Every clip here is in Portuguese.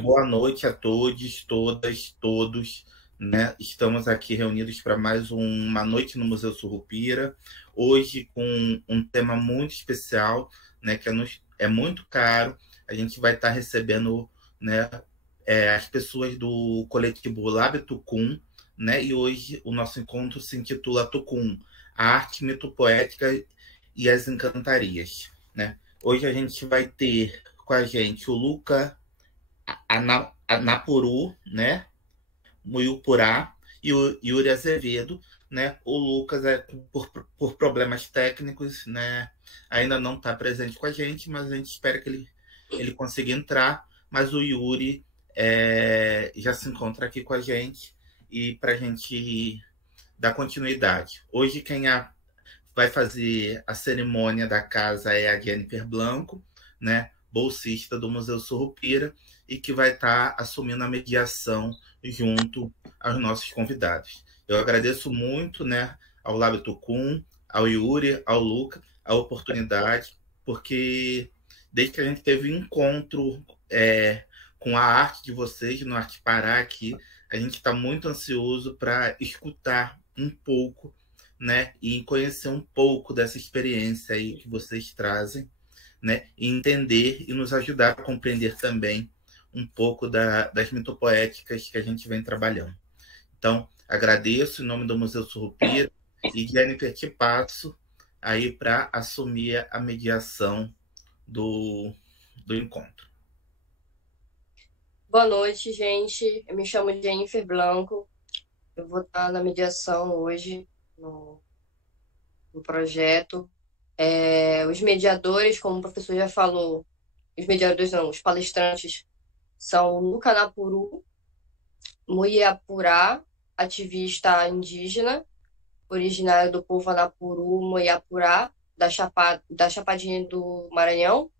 Boa noite a todos, todas, todos, né? Estamos aqui reunidos para mais uma noite no Museu Surrupira, hoje com um tema muito especial, né? Que é muito caro. A gente vai estar recebendo, né? As pessoas do coletivo Lab Tucum, né? E hoje o nosso encontro se intitula Tucum, a arte mitopoética e as encantarias, né? Hoje a gente vai ter com a gente o Luca Anapuru, né? Muiupurá e o Yuri Azevedo, né? O Lucas, por problemas técnicos, né? Ainda não está presente com a gente, mas a gente espera que ele consiga entrar. Mas o Yuri já se encontra aqui com a gente e para a gente dar continuidade. Hoje vai fazer a cerimônia da casa é a Jennifer Blanco, né? Bolsista do Museu Surrupira e que vai estar assumindo a mediação junto aos nossos convidados. Eu agradeço muito, né, ao Lábio Tucum, ao Yuri, ao Luca, a oportunidade, porque desde que a gente teve um encontro com a arte de vocês, no Arte Pará aqui, a gente está muito ansioso para escutar um pouco, né, e conhecer um pouco dessa experiência aí que vocês trazem, né, e entender e nos ajudar a compreender também um pouco das mitopoéticas que a gente vem trabalhando. Então, agradeço em nome do Museu Surrupira e, Jennifer, te passo aí para assumir a mediação do encontro. Boa noite, gente. Eu me chamo Jennifer Blanco. Eu vou estar na mediação hoje no projeto. Os mediadores, como o professor já falou, os mediadores não, os palestrantes são Luca Napuru, Muiapurá, ativista indígena, originário do povo Anapuru, Muiapurá, da Chapadinha do Maranhão,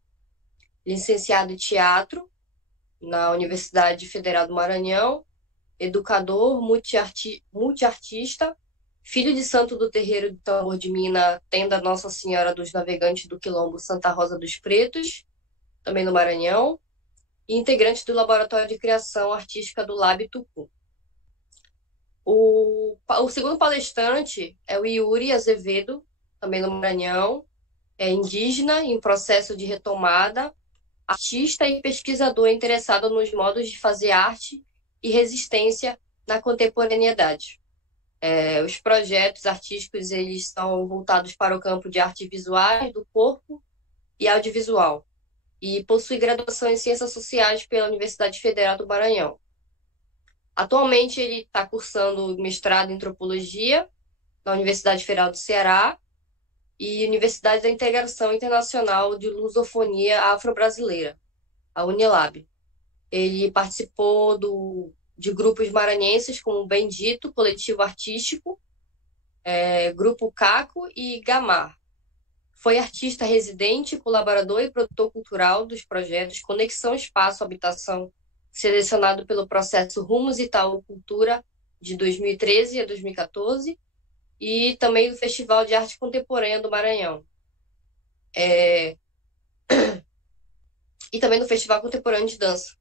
licenciado em teatro na Universidade Federal do Maranhão, educador, multiartista, filho de santo do terreiro de Tambor de Mina, tenda Nossa Senhora dos Navegantes do Quilombo Santa Rosa dos Pretos, também no Maranhão, e integrante do Laboratório de Criação Artística do Lab Tucum. O segundo palestrante é o Yuri Azevedo, também no Maranhão, é indígena em processo de retomada, artista e pesquisador interessado nos modos de fazer arte e resistência na contemporaneidade. Os projetos artísticos eles são voltados para o campo de artes visuais, do corpo e audiovisual, e possui graduação em Ciências Sociais pela Universidade Federal do Maranhão. Atualmente ele está cursando mestrado em Antropologia na Universidade Federal do Ceará e Universidade da Integração Internacional de Lusofonia Afro-Brasileira, a Unilab. Ele participou de grupos maranhenses como o Bendito, Coletivo Artístico, Grupo Caco e Gamar. Foi artista residente, colaborador e produtor cultural dos projetos Conexão Espaço Habitação, selecionado pelo processo Rumos Itaú Cultura de 2013 a 2014, e também do Festival de Arte Contemporânea do Maranhão. E também do Festival Contemporâneo de Dança,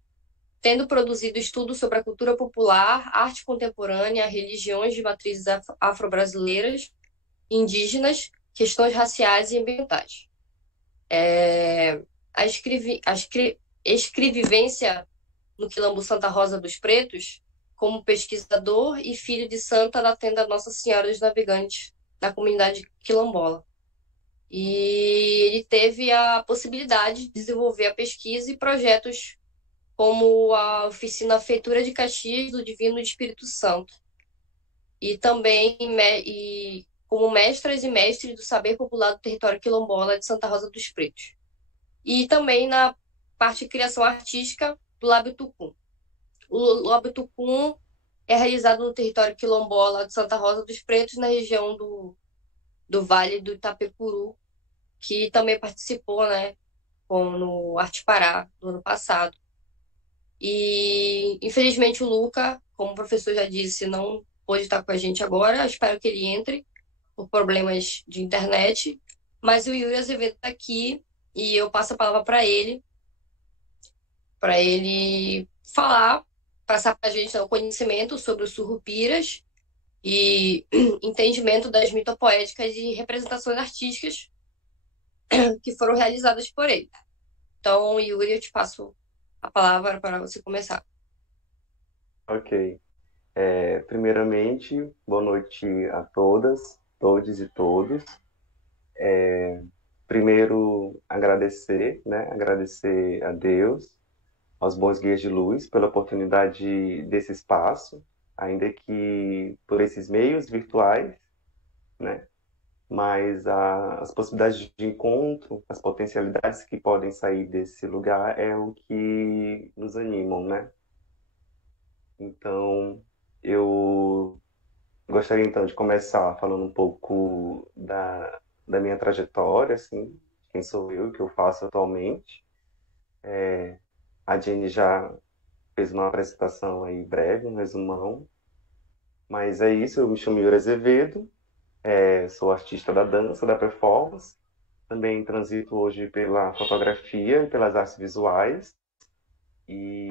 tendo produzido estudos sobre a cultura popular, arte contemporânea, religiões de matrizes afro-brasileiras, indígenas, questões raciais e ambientais. A escrevivência no Quilombo Santa Rosa dos Pretos, como pesquisador e filho de santa da tenda Nossa Senhora dos Navegantes, na comunidade quilombola. E ele teve a possibilidade de desenvolver a pesquisa e projetos como a oficina Feitura de Caxias do Divino Espírito Santo, e também como mestras e mestres do saber popular do território quilombola de Santa Rosa dos Pretos. E também na parte de criação artística do Lábio Tucum. O Lábio Tucum é realizado no território quilombola de Santa Rosa dos Pretos, na região do Vale do Itapecuru, que também participou, né, no Arte Pará, no ano passado. E, infelizmente, o Luca, como o professor já disse, não pôde estar com a gente agora. Eu espero que ele entre por problemas de internet. Mas o Yuri Azevedo está aqui e eu passo a palavra para ele falar, passar para a gente o conhecimento sobre os surrupiras e entendimento das mitopoéticas e representações artísticas que foram realizadas por ele. Então, Yuri, eu te passo a palavra para você começar. Ok. Primeiramente, boa noite a todas, todos e todos. Primeiro, agradecer, né? Agradecer a Deus, aos bons guias de luz, pela oportunidade desse espaço, ainda que por esses meios virtuais, né? Mas as possibilidades de encontro, as potencialidades que podem sair desse lugar é o que nos animam, né? Então, eu gostaria então de começar falando um pouco da minha trajetória, assim, quem sou eu, o que eu faço atualmente. A Jenny já fez uma apresentação aí breve, um resumão, mas é isso, eu me chamo Yuri Azevedo, sou artista da dança, da performance, também transito hoje pela fotografia e pelas artes visuais, e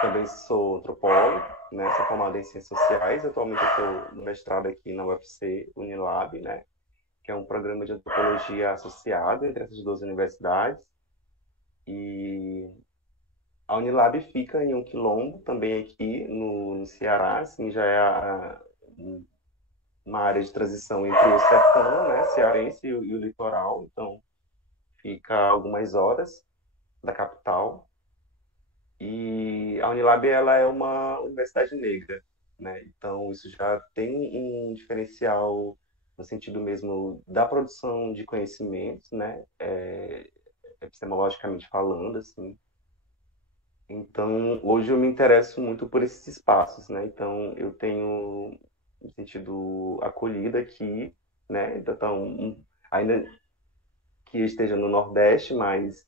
também sou antropólogo, né? Sou formado em ciências sociais. Atualmente estou no mestrado aqui na UFC Unilab, né? Que é um programa de antropologia associado entre essas duas universidades. E a Unilab fica em um quilombo, também aqui no Ceará, assim, já é uma área de transição entre o sertão, né, cearense e o litoral. Então fica a algumas horas da capital. E a Unilab ela é uma universidade negra, né? Então isso já tem um diferencial no sentido mesmo da produção de conhecimentos, né? Epistemologicamente falando, assim. Então hoje eu me interesso muito por esses espaços, né? Então eu tenho me sentido acolhida aqui, né? Então ainda que esteja no Nordeste, mas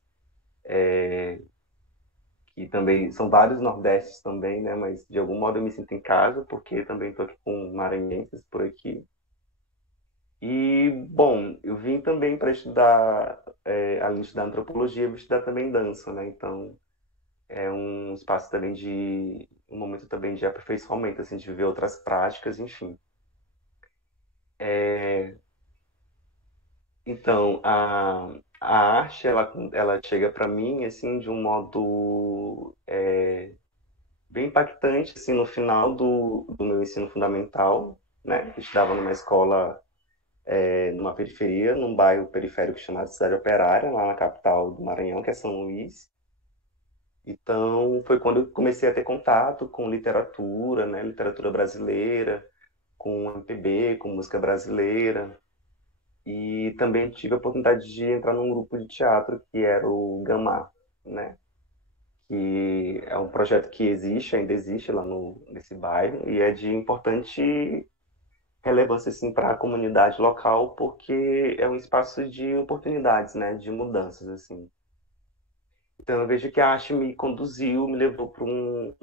que também são vários nordestes também, né? Mas de algum modo eu me sinto em casa, porque também estou aqui com maranhenses por aqui. E, bom, eu vim também para estudar, além de estudar antropologia, eu vou estudar também dança, né? Então, é um espaço também um momento também de aperfeiçoamento, assim, de ver outras práticas, enfim. Então, a arte, ela chega para mim, assim, de um modo bem impactante assim no final do meu ensino fundamental, né? Eu estudava numa escola numa periferia, num bairro periférico chamado Cidade Operária, lá na capital do Maranhão, que é São Luís. Então, foi quando eu comecei a ter contato com literatura, né? Literatura brasileira, com MPB, com música brasileira. E também tive a oportunidade de entrar num grupo de teatro que era o Gamar, né? Que é um projeto que existe, ainda existe lá nesse bairro, e é de importante relevância assim, para a comunidade local, porque é um espaço de oportunidades, né, de mudanças. Assim. Então eu vejo que a arte me conduziu, me levou para um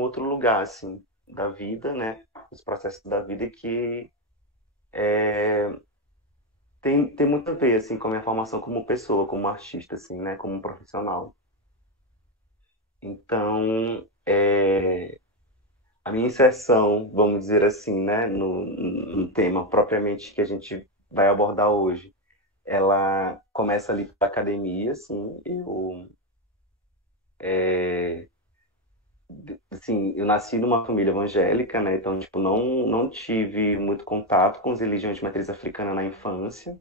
outro lugar assim, da vida, né, os processos da vida que tem muito a ver assim, com a minha formação como pessoa, como artista, assim, né, como profissional. Então, a minha inserção, vamos dizer assim, né, no tema propriamente que a gente vai abordar hoje, ela começa ali pela academia, assim, eu nasci numa família evangélica, né, então, tipo, não tive muito contato com as religiões de matriz africana na infância,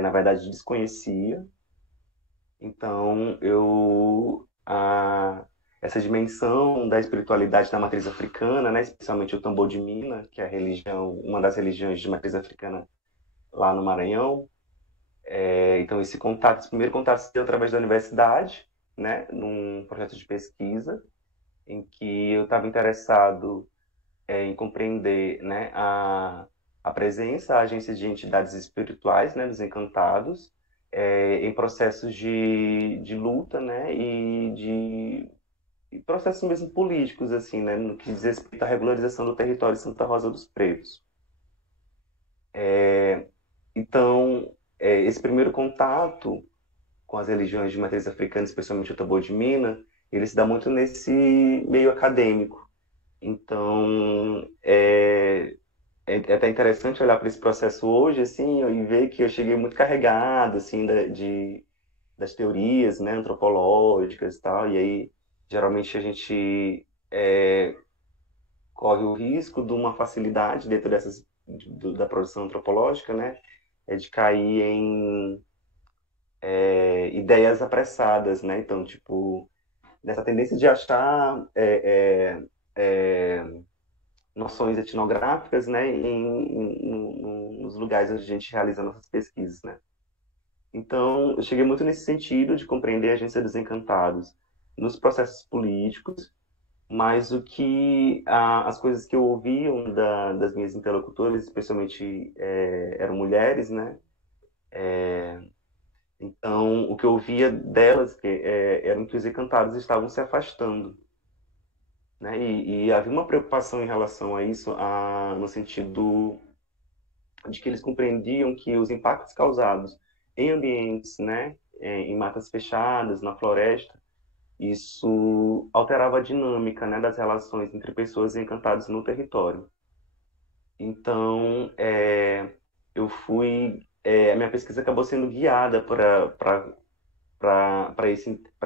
na verdade, desconhecia, então, essa dimensão da espiritualidade da matriz africana, né, especialmente o tambor de Mina, que é a religião, uma das religiões de matriz africana lá no Maranhão. Então, esse primeiro contato se deu através da universidade, né, num projeto de pesquisa, em que eu estava interessado em compreender, né, a presença, a agência de entidades espirituais, né, dos encantados, em processos de luta, né, e processos mesmo políticos, assim, né, no que diz respeito à regularização do território de Santa Rosa dos Pretos. Então, esse primeiro contato com as religiões de matriz africana, especialmente o tambor de Mina, ele se dá muito nesse meio acadêmico. Então, é até interessante olhar para esse processo hoje, assim, e ver que eu cheguei muito carregado, assim, das teorias, né, antropológicas e tal, e aí, geralmente, a gente corre o risco de uma facilidade dentro da produção antropológica, né, de cair em ideias apressadas, né, então, tipo, nessa tendência de achar noções etnográficas, né, nos lugares onde a gente realiza nossas pesquisas, né. Então, eu cheguei muito nesse sentido de compreender a Agência dos Encantados nos processos políticos, mas as coisas que eu ouviam das minhas interlocutoras, especialmente eram mulheres, né? Então, o que eu ouvia delas eram que os encantados estavam se afastando, né? E havia uma preocupação em relação a isso, no sentido de que eles compreendiam que os impactos causados em ambientes, né, em matas fechadas, na floresta, isso alterava a dinâmica, né, das relações entre pessoas encantadas no território. Então, a minha pesquisa acabou sendo guiada para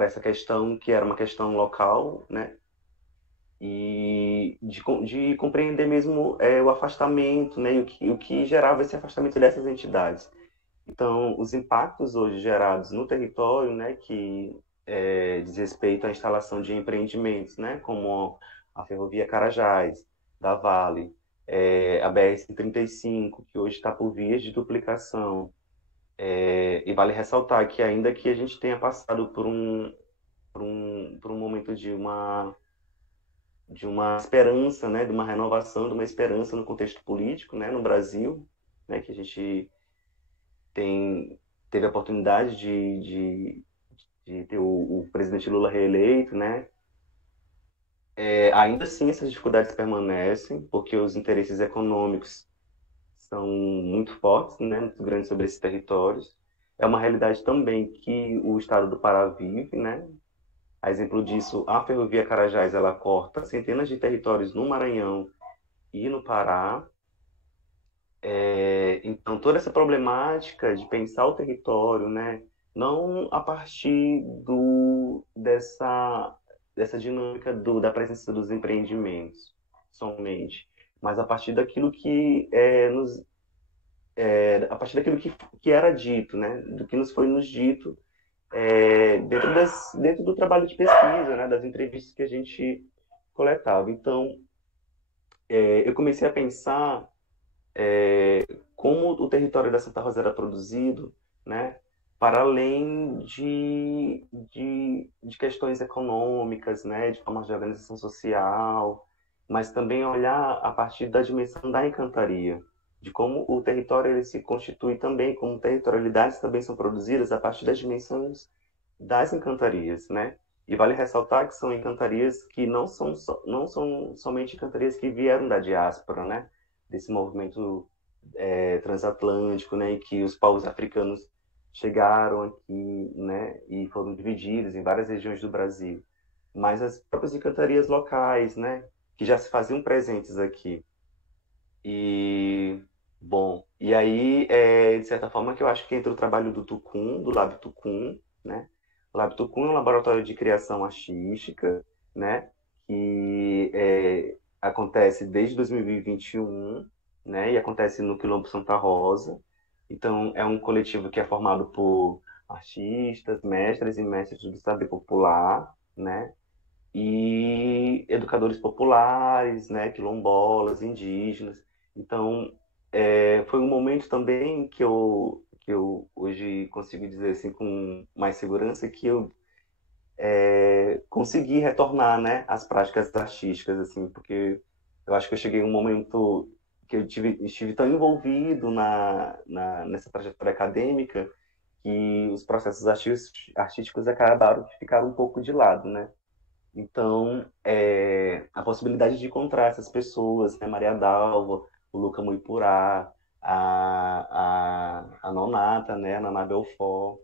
essa questão que era uma questão local, né, e de compreender mesmo o afastamento, né, e o que gerava esse afastamento dessas entidades. Então, os impactos hoje gerados no território, né, que diz respeito à instalação de empreendimentos, né, como a Ferrovia Carajás, da Vale, a BR-35, que hoje está por vias de duplicação. E vale ressaltar que ainda que a gente tenha passado por um momento de uma esperança, né, de uma renovação, de uma esperança no contexto político, né, no Brasil, né, que a gente teve a oportunidade de ter o presidente Lula reeleito, né? Ainda assim, essas dificuldades permanecem, porque os interesses econômicos são muito fortes, né, muito grandes sobre esses territórios. É uma realidade também que o estado do Pará vive, né? A exemplo disso, a Ferrovia Carajás, ela corta centenas de territórios no Maranhão e no Pará. Então, toda essa problemática de pensar o território, né, não a partir dessa dinâmica da presença dos empreendimentos somente, mas a partir daquilo a partir daquilo que era dito, né, do que nos dito dentro do trabalho de pesquisa, né, das entrevistas que a gente coletava. Então, eu comecei a pensar como o território da Santa Rosa era produzido, né, para além de questões econômicas, né, de formas de organização social, mas também olhar a partir da dimensão da encantaria, de como o território ele se constitui também, como territorialidades também são produzidas a partir das dimensões das encantarias, né? E vale ressaltar que são encantarias que não são somente encantarias que vieram da diáspora, né? Desse movimento transatlântico, né, em que os povos africanos chegaram aqui, né, e foram divididos em várias regiões do Brasil. Mas as próprias encantarias locais, né, que já se faziam presentes aqui. E, bom, e aí, de certa forma, que eu acho que entra o trabalho do Tucum, do Lab Tucum, né? O Lab Tucum é um laboratório de criação artística, né, que acontece desde 2021, né, e acontece no Quilombo Santa Rosa. Então, é um coletivo que é formado por artistas, mestres e mestres do saber popular, né, e educadores populares, né, quilombolas, indígenas. Então, foi um momento também que eu hoje consigo dizer assim com mais segurança que eu consegui retornar, né, às práticas artísticas, assim, porque eu acho que eu cheguei em um momento que estive tão envolvido nessa trajetória acadêmica que os processos artísticos acabaram de ficar um pouco de lado, né? Então, a possibilidade de encontrar essas pessoas, né, Maria Dalva, o Luca Muipurá, a Nonata, né, a Naná Belfort,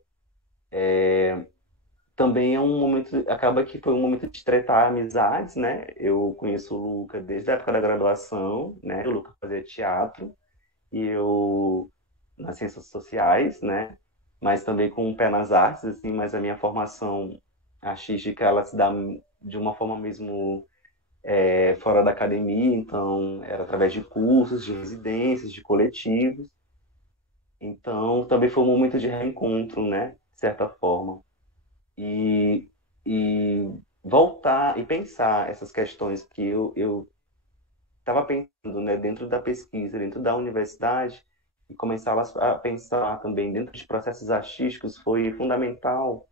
também é um momento, acaba que foi um momento de estreitar amizades, né? Eu conheço o Luca desde a época da graduação, né? O Luca fazia teatro e eu nas ciências sociais, né? Mas também com um pé nas artes, assim, mas a minha formação artística, ela se dá de uma forma mesmo fora da academia, então era através de cursos, de residências, de coletivos. Então também foi um momento de reencontro, né? De certa forma. E, e voltar e pensar essas questões que eu estava pensando, né, dentro da pesquisa, dentro da universidade, e começar a pensar também dentro de processos artísticos foi fundamental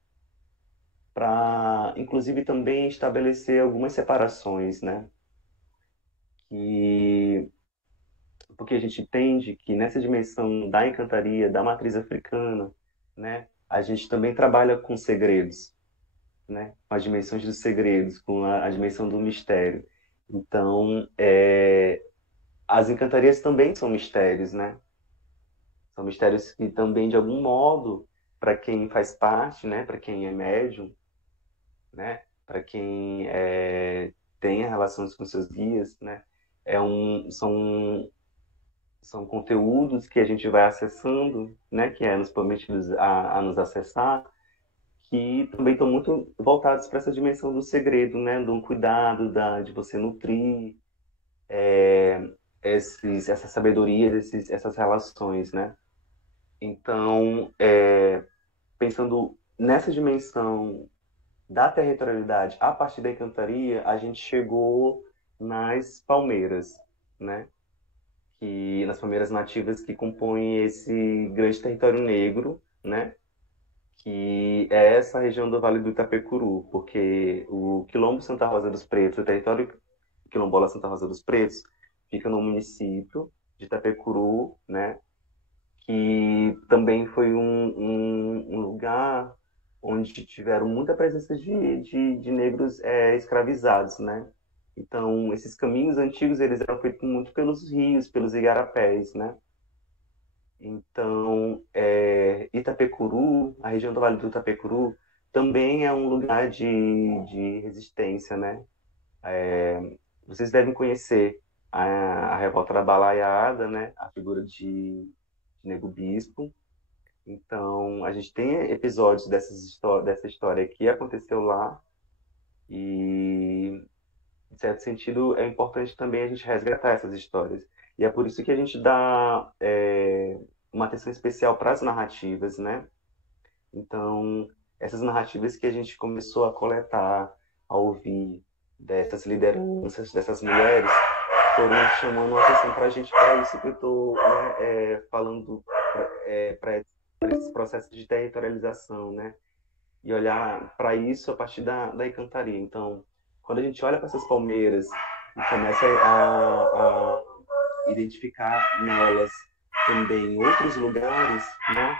para, inclusive, também estabelecer algumas separações, né? E, porque a gente entende que nessa dimensão da encantaria, da matriz africana, né, a gente também trabalha com segredos, né? Com as dimensões dos segredos, com a dimensão do mistério. Então, as encantarias também são mistérios, né? São mistérios que também, de algum modo, para quem faz parte, né? Para quem é médium, né? Para quem tem relações com seus guias, né? São conteúdos que a gente vai acessando, né? Que é nos permitidos a nos acessar, que também estão muito voltados para essa dimensão do segredo, né? Do cuidado, de você nutrir essa sabedoria, essas relações, né? Então, pensando nessa dimensão da territorialidade a partir da encantaria, a gente chegou nas palmeiras, né? Nas palmeiras nativas que compõem esse grande território negro, né? Que é essa região do Vale do Itapecuru, porque o Quilombo Santa Rosa dos Pretos, o território quilombola Santa Rosa dos Pretos, fica no município de Itapecuru, né? Que também foi um lugar onde tiveram muita presença de negros escravizados, né? Então, esses caminhos antigos, eles eram feitos muito pelos rios, pelos igarapés, né? Então, Itapecuru, a região do Vale do Itapecuru, também é um lugar de resistência, né? Vocês devem conhecer a Revolta da Balaiada, né? A figura de Nego Bispo. Então, a gente tem episódios dessa história que aconteceu lá e, em certo sentido, é importante também a gente resgatar essas histórias. E é por isso que a gente dá uma atenção especial para as narrativas, né? Então, essas narrativas que a gente começou a coletar, a ouvir, dessas lideranças, dessas mulheres, foram chamando a atenção para a gente, para isso que eu estou falando, para esses processos de territorialização, né? E olhar para isso a partir da encantaria. Então, quando a gente olha para essas palmeiras e começa a identificar nelas também outros lugares, né?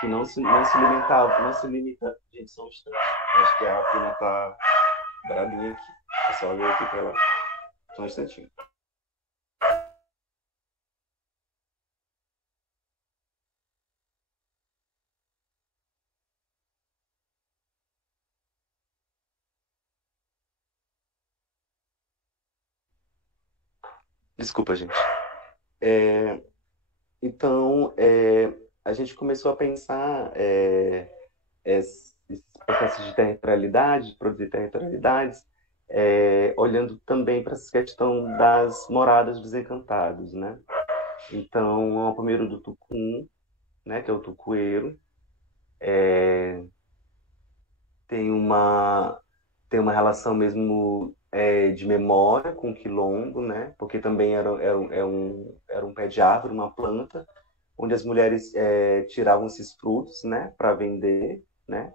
Que não se limita. Gente, só um instante. Acho que a Pina tá bravinha aqui. É só ver aqui para ela. Só um instantinho. Desculpa, gente. Então, a gente começou a pensar esses processos de territorialidade, de produzir territorialidades, olhando também para essa questão das moradas dos encantados, né? Então, o primeiro do Tucum, né, que é o tucueiro, tem uma tem uma relação mesmo de memória com o quilombo, né? Porque também era um pé de árvore, uma planta, onde as mulheres tiravam esses frutos, né, para vender, né?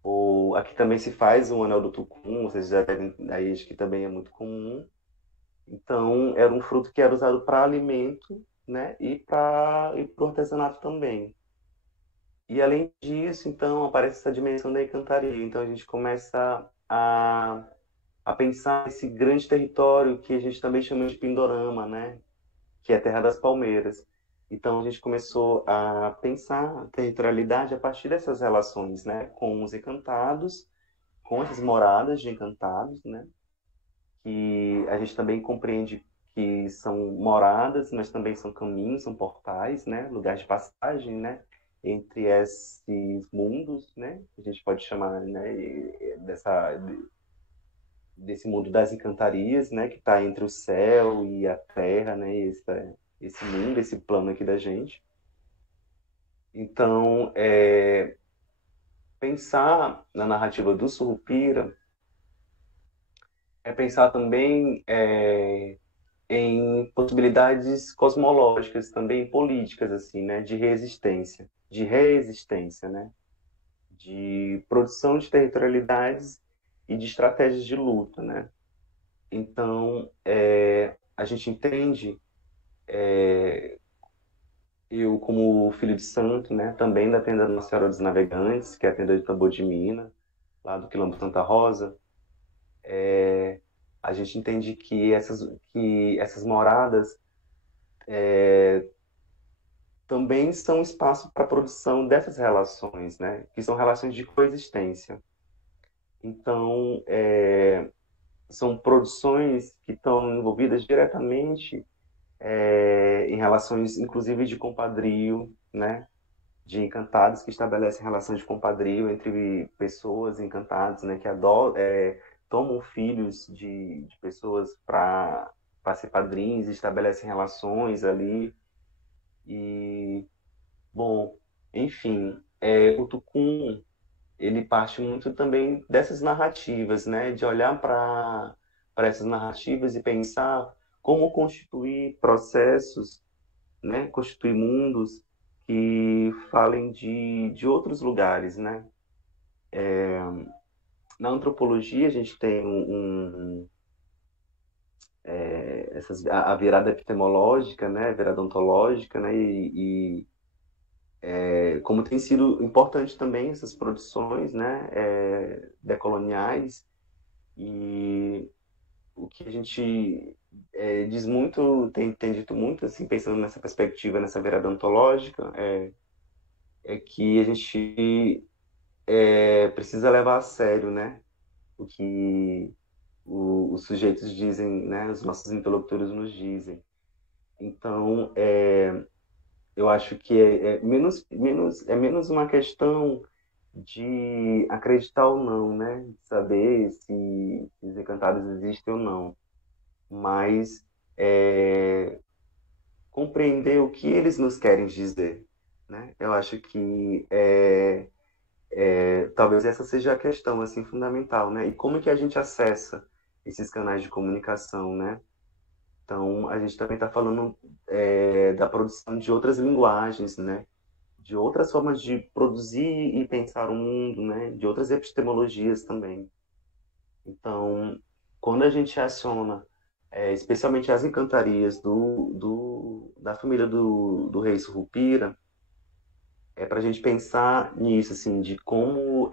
Ou aqui também se faz o anel do tucum, vocês já devem, aí acho que também é muito comum. Então, era um fruto que era usado para alimento, né, e para o artesanato também. E além disso, então, aparece essa dimensão da encantaria. Então, a gente começa a pensar esse grande território que a gente também chama de Pindorama, né? Que é a Terra das Palmeiras. Então a gente começou a pensar territorialidade a partir dessas relações, né, com os encantados, com essas moradas de encantados, né, que a gente também compreende que são moradas, mas também são caminhos, são portais, né, lugares de passagem, né, entre esses mundos, né, que a gente pode chamar, né, desse mundo das encantarias, né, que está entre o céu e a terra, né, esse mundo, esse plano aqui da gente. Então, pensar na narrativa do Surupira é pensar também em possibilidades cosmológicas, também políticas, assim, né, de resistência, né, de produção de territorialidades e de estratégias de luta, né. Então, a gente entende, eu como filho de santo, né, também da tenda da Nossa Senhora dos Navegantes, que é a tenda de Tambor de Mina, lá do Quilombo Santa Rosa, a gente entende que essas moradas também são espaço para a produção dessas relações, né, que são relações de coexistência. Então, são produções que estão envolvidas diretamente em relações, inclusive, de compadrio, né? De encantados que estabelecem relações de compadrio entre pessoas encantadas, né? Que tomam filhos de pessoas para ser padrinhos, estabelecem relações ali. E, bom, enfim, o Tucum, ele parte muito também dessas narrativas, né? De olhar para essas narrativas e pensar como constituir processos, né? Constituir mundos que falem de outros lugares, né? Na antropologia a gente tem a virada epistemológica, né? A virada ontológica, né? Como tem sido importante também essas produções, né? Decoloniais e o que a gente diz muito, tem dito muito, assim, pensando nessa perspectiva, nessa virada ontológica, é que a gente precisa levar a sério, né, o que os sujeitos dizem, né, os nossos interlocutores nos dizem. Então, eu acho que é menos uma questão de acreditar ou não, né, de saber se os encantados existem ou não, mas compreender o que eles nos querem dizer, né? Eu acho que talvez essa seja a questão assim fundamental, né? E como que a gente acessa esses canais de comunicação, né? Então a gente também está falando da produção de outras linguagens, né? De outras formas de produzir e pensar o mundo, né? De outras epistemologias também. Então, quando a gente aciona, especialmente as encantarias da família do rei Surupira, é para a gente pensar nisso, assim, de como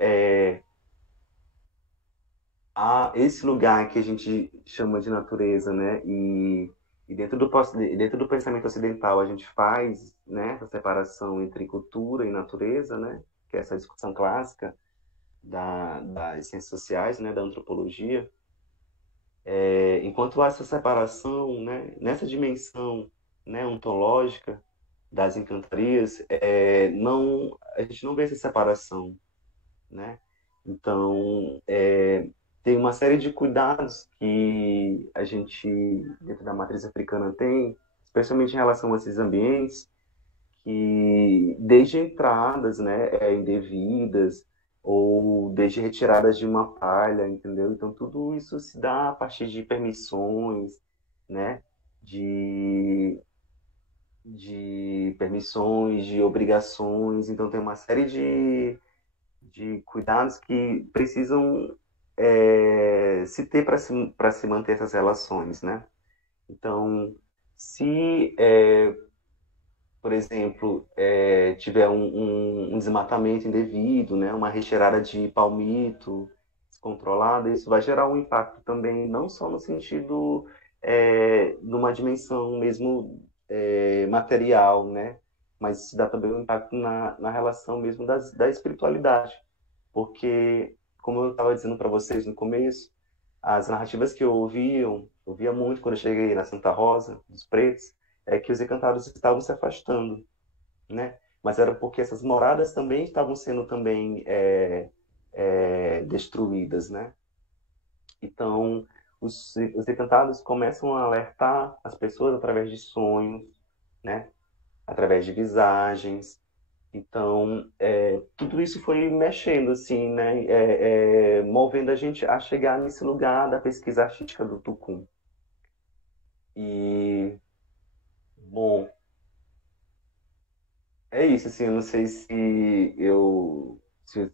há esse lugar que a gente chama de natureza, né? E dentro do pensamento ocidental a gente faz, né, essa separação entre cultura e natureza, né? Que é essa discussão clássica das ciências sociais, né, da antropologia. Enquanto há essa separação, né, nessa dimensão, né, ontológica das encantarias, a gente não vê essa separação, né? Então, tem uma série de cuidados que a gente, dentro da matriz africana, tem, especialmente em relação a esses ambientes, que desde entradas, né, indevidas, ou desde retiradas de uma palha, entendeu? Então, tudo isso se dá a partir de permissões, né, de, de permissões, de obrigações. Então, tem uma série de cuidados que precisam se ter para se manter essas relações, né? Então, se por exemplo, tiver um desmatamento indevido, né, uma retirada de palmito descontrolada, isso vai gerar um impacto também, não só no sentido, numa dimensão mesmo material, né? Mas isso dá também um impacto na relação mesmo da espiritualidade. Porque, como eu estava dizendo para vocês no começo, as narrativas que eu ouvia muito quando eu cheguei na Santa Rosa, dos Pretos, é que os encantados estavam se afastando, né? Mas era porque essas moradas também estavam sendo também destruídas, né? Então, os encantados começam a alertar as pessoas através de sonhos, né? Através de visagens. Então, tudo isso foi mexendo, assim, né? Movendo a gente a chegar nesse lugar da pesquisa artística do Tucum. E, bom, é isso, assim, eu não sei se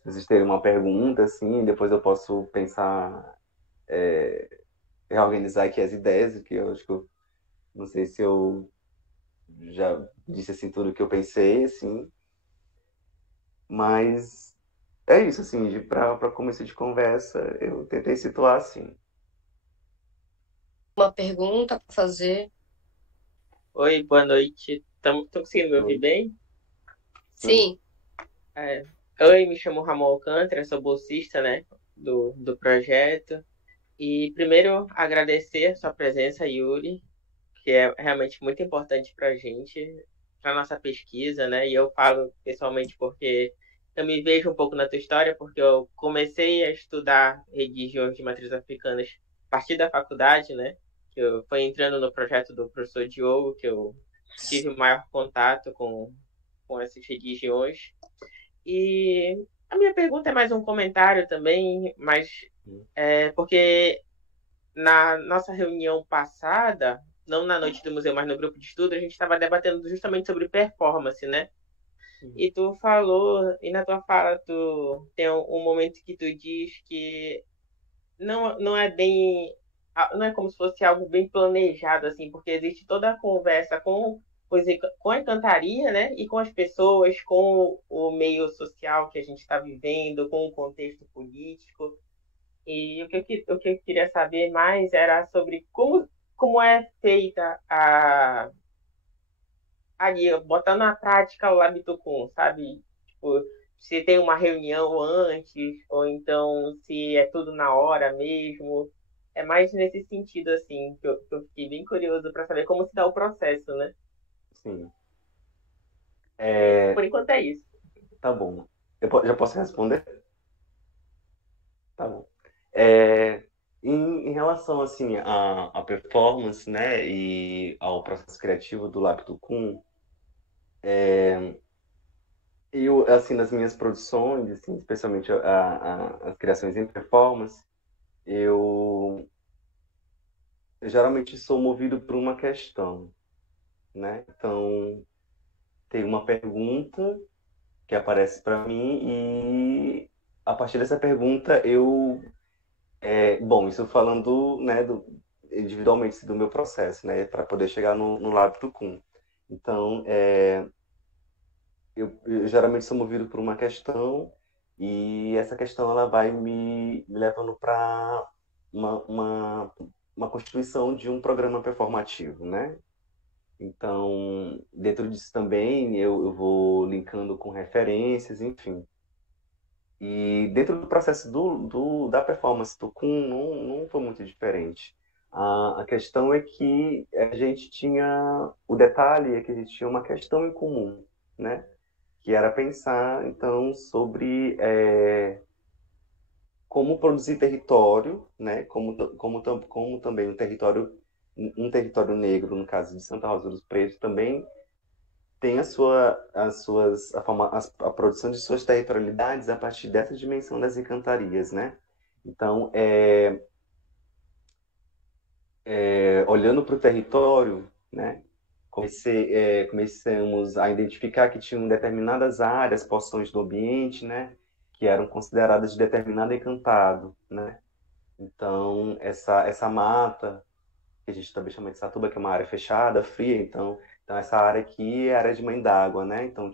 vocês terem uma pergunta, assim, depois eu posso pensar, reorganizar aqui as ideias, que eu acho que eu não sei se eu já disse, assim, tudo que eu pensei, assim, mas é isso, assim, para começo de conversa, eu tentei situar assim. Uma pergunta para fazer? Oi, boa noite. Estão conseguindo me ouvir Oi. bem? Sim. É. Oi, me chamo Ramon Alcântara, sou bolsista, né, do projeto. E primeiro agradecer a sua presença, Yuri, que é realmente muito importante para a gente, para nossa pesquisa, né? E eu falo pessoalmente porque eu me vejo um pouco na tua história, porque eu comecei a estudar religiões de matriz africanas a partir da faculdade, né? Que eu foi entrando no projeto do professor Diogo, que eu tive maior contato com essas religiões. E a minha pergunta é mais um comentário também, mas porque na nossa reunião passada, não na noite do museu, mas no grupo de estudo, a gente estava debatendo justamente sobre performance, né? E tu falou, e na tua fala, tu tem um momento que tu diz que não é bem, não é como se fosse algo bem planejado, assim, porque existe toda a conversa com a encantaria, né? E com as pessoas, com o meio social que a gente está vivendo, com o contexto político. E o que eu queria saber mais era sobre como é feita ali, botando na prática o Labitucum, sabe? Tipo, se tem uma reunião antes, ou então se é tudo na hora mesmo. É mais nesse sentido, assim, que eu fiquei bem curioso para saber como se dá o processo, né? Sim. Por enquanto é isso. Tá bom. Já posso responder? Tá bom. É, em relação, assim, à performance, né, e ao processo criativo do Laptucum, eu, assim, nas minhas produções, assim, especialmente as criações em performance, eu geralmente sou movido por uma questão, né? Então, tem uma pergunta que aparece para mim e a partir dessa pergunta bom, isso falando, né, individualmente do meu processo, né, para poder chegar no lado do Kun. Então, eu geralmente sou movido por uma questão e essa questão ela vai me levando para uma, uma, uma constituição de um programa performativo, né? Então, dentro disso também eu vou linkando com referências, enfim. E dentro do processo da performance do Kun não foi muito diferente. A questão é que a gente tinha, o detalhe é que a gente tinha uma questão em comum, né? Que era pensar, então, sobre como produzir território, né? Como também um território negro, no caso de Santa Rosa dos Pretos, também tem a produção de suas territorialidades a partir dessa dimensão das encantarias, né? Então, olhando para o território, né? Começamos a identificar que tinham determinadas áreas, porções do ambiente, né? Que eram consideradas de determinado encantado, né? Então, essa mata, que a gente também chama de Satuba, que é uma área fechada, fria, então essa área aqui é a área de mãe d'água, né? Então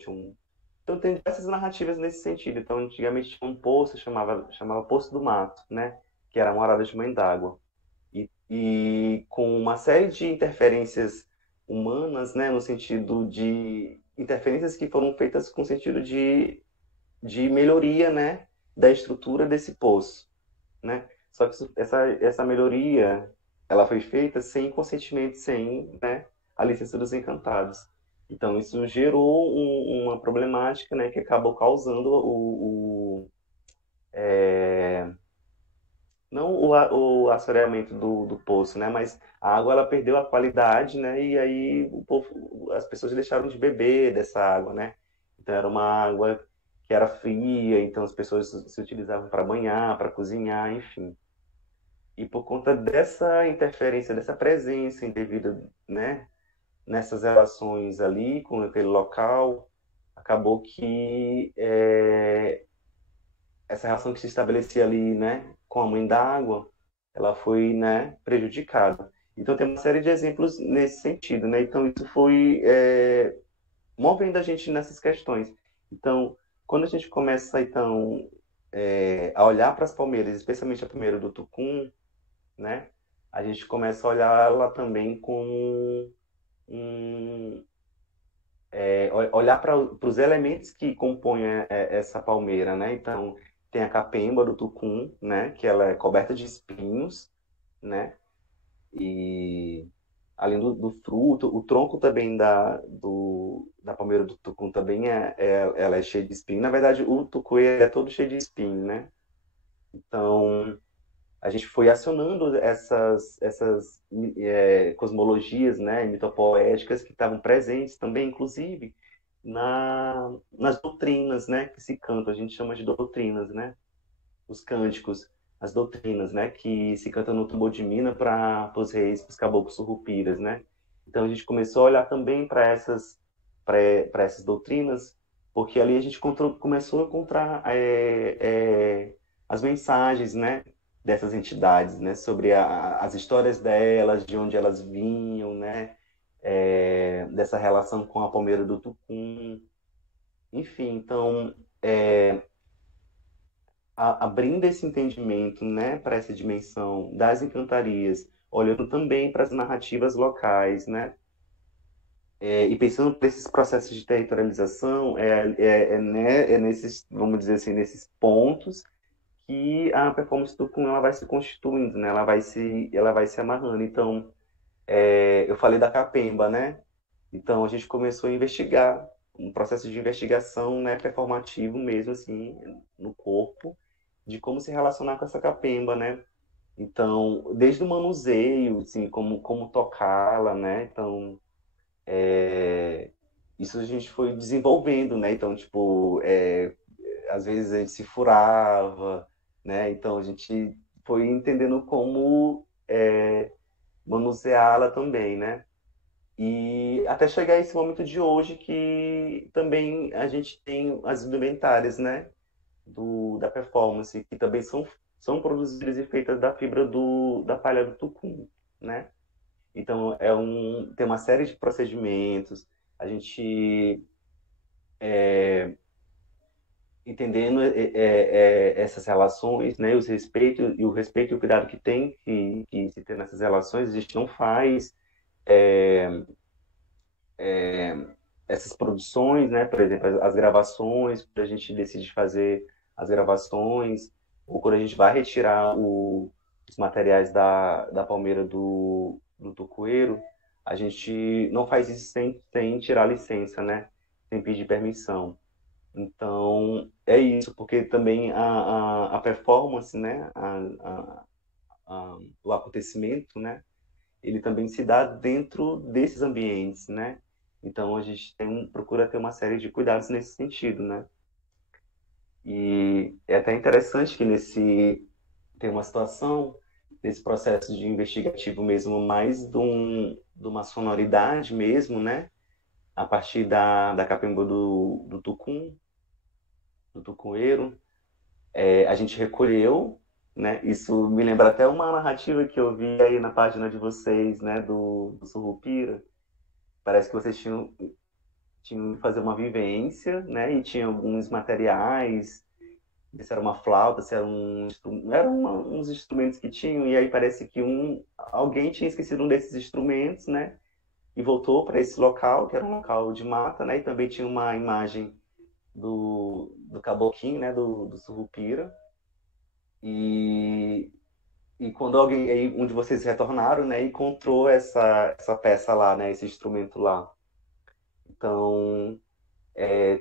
tem diversas narrativas nesse sentido. Então antigamente tinha um poço, chamava Poço do Mato, né? Que era uma área de mãe d'água. E com uma série de interferências humanas, né, no sentido de interferências que foram feitas com sentido de melhoria, né, da estrutura desse poço, né? Só que essa melhoria, ela foi feita sem consentimento, sem, né, a licença dos encantados. Então, isso gerou uma problemática, né, que acabou causando não o assoreamento do poço, né, mas a água ela perdeu a qualidade, né, e aí as pessoas deixaram de beber dessa água, né. Então, era uma água que era fria, então as pessoas se utilizavam para banhar, para cozinhar, enfim. E por conta dessa interferência, dessa presença indevida, né, nessas relações ali com aquele local, acabou que essa relação que se estabelecia ali, né, com a mãe d'água, ela foi, né, prejudicada. Então tem uma série de exemplos nesse sentido, né? Então isso foi movendo a gente nessas questões. Então, quando a gente começa então a olhar para as palmeiras, especialmente a palmeira do Tucum, né? A gente começa a olhar ela também com um, olhar para os elementos que compõem essa palmeira, né? Então, tem a capemba do tucum, né? Que ela é coberta de espinhos, né? E além do fruto, o tronco também da palmeira do tucum também ela é cheia de espinho. Na verdade, o tucuê é todo cheio de espinho, né? Então, a gente foi acionando essas cosmologias, né, mitopoéticas que estavam presentes também, inclusive, nas doutrinas, né, que se cantam. A gente chama de doutrinas, né, os cânticos, as doutrinas, né, que se cantam no tambor de mina para os reis, para os caboclos surrupiras, né. Então a gente começou a olhar também para essas doutrinas, porque ali a gente começou a encontrar as mensagens, né, dessas entidades, né, sobre as histórias delas, de onde elas vinham, né, dessa relação com a palmeira do Tucum, enfim, então abrindo esse entendimento, né, para essa dimensão das encantarias, olhando também para as narrativas locais, né, e pensando por esses processos de territorialização, né, nesses, vamos dizer assim, nesses pontos que a performance do Kun ela vai se constituindo, né? Ela vai se amarrando. Então, eu falei da capemba, né? Então a gente começou a investigar, um processo de investigação, né, performativo mesmo assim, no corpo, de como se relacionar com essa capemba, né? Então, desde o manuseio, assim, como tocá-la, né? Então, isso a gente foi desenvolvendo, né? Então, tipo, às vezes a gente se furava, né? Então a gente foi entendendo como manuseá-la também, né? E até chegar a esse momento de hoje que também a gente tem as indumentárias, né? Da performance, que também são produzidas e feitas da fibra da palha do tucum, né? Então tem uma série de procedimentos, a gente entendendo essas relações, né, os respeito e o respeito e o cuidado que tem que se ter nessas relações, a gente não faz essas produções, né, por exemplo, as gravações, quando a gente decide fazer as gravações, ou quando a gente vai retirar os materiais da palmeira do tucueiro, a gente não faz isso sem tirar licença, né, sem pedir permissão. Então, é isso, porque também a performance, né, o acontecimento, né, ele também se dá dentro desses ambientes, né? Então, a gente procura ter uma série de cuidados nesse sentido, né? E é até interessante que tem uma situação, nesse processo de investigativo mesmo, mais de uma sonoridade mesmo, né? A partir da capemba do tucum, do tucueiro, a gente recolheu, né? Isso me lembra até uma narrativa que eu vi aí na página de vocês, né? Do Surrupira. Parece que vocês tinham que fazer uma vivência, né? E tinha alguns materiais, se era uma flauta, se era uns instrumentos que tinham, e aí parece que alguém tinha esquecido um desses instrumentos, né? e voltou para esse local, que era um local de mata, né? E também tinha uma imagem do Caboclinho, né? Do Surupira. E, e quando alguém, aí um de vocês retornaram, né? Encontrou essa peça lá, né? Esse instrumento lá. Então,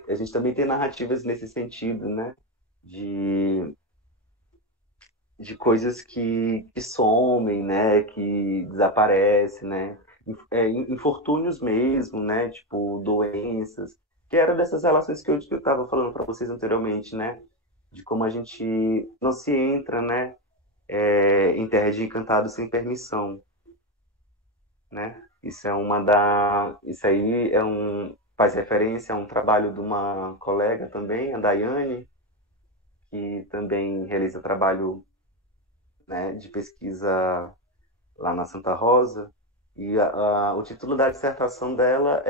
a gente também tem narrativas nesse sentido, né? De, de coisas que somem, né? Que desaparecem, né? Infortúnios mesmo, né? Tipo, doenças. Que era dessas relações que eu estava falando para vocês anteriormente, né? De como a gente não se entra, né? Em terra de encantado sem permissão, né? Isso aí faz referência a um trabalho de uma colega também, a Daiane, que também realiza trabalho, né, de pesquisa lá na Santa Rosa. E o título da dissertação dela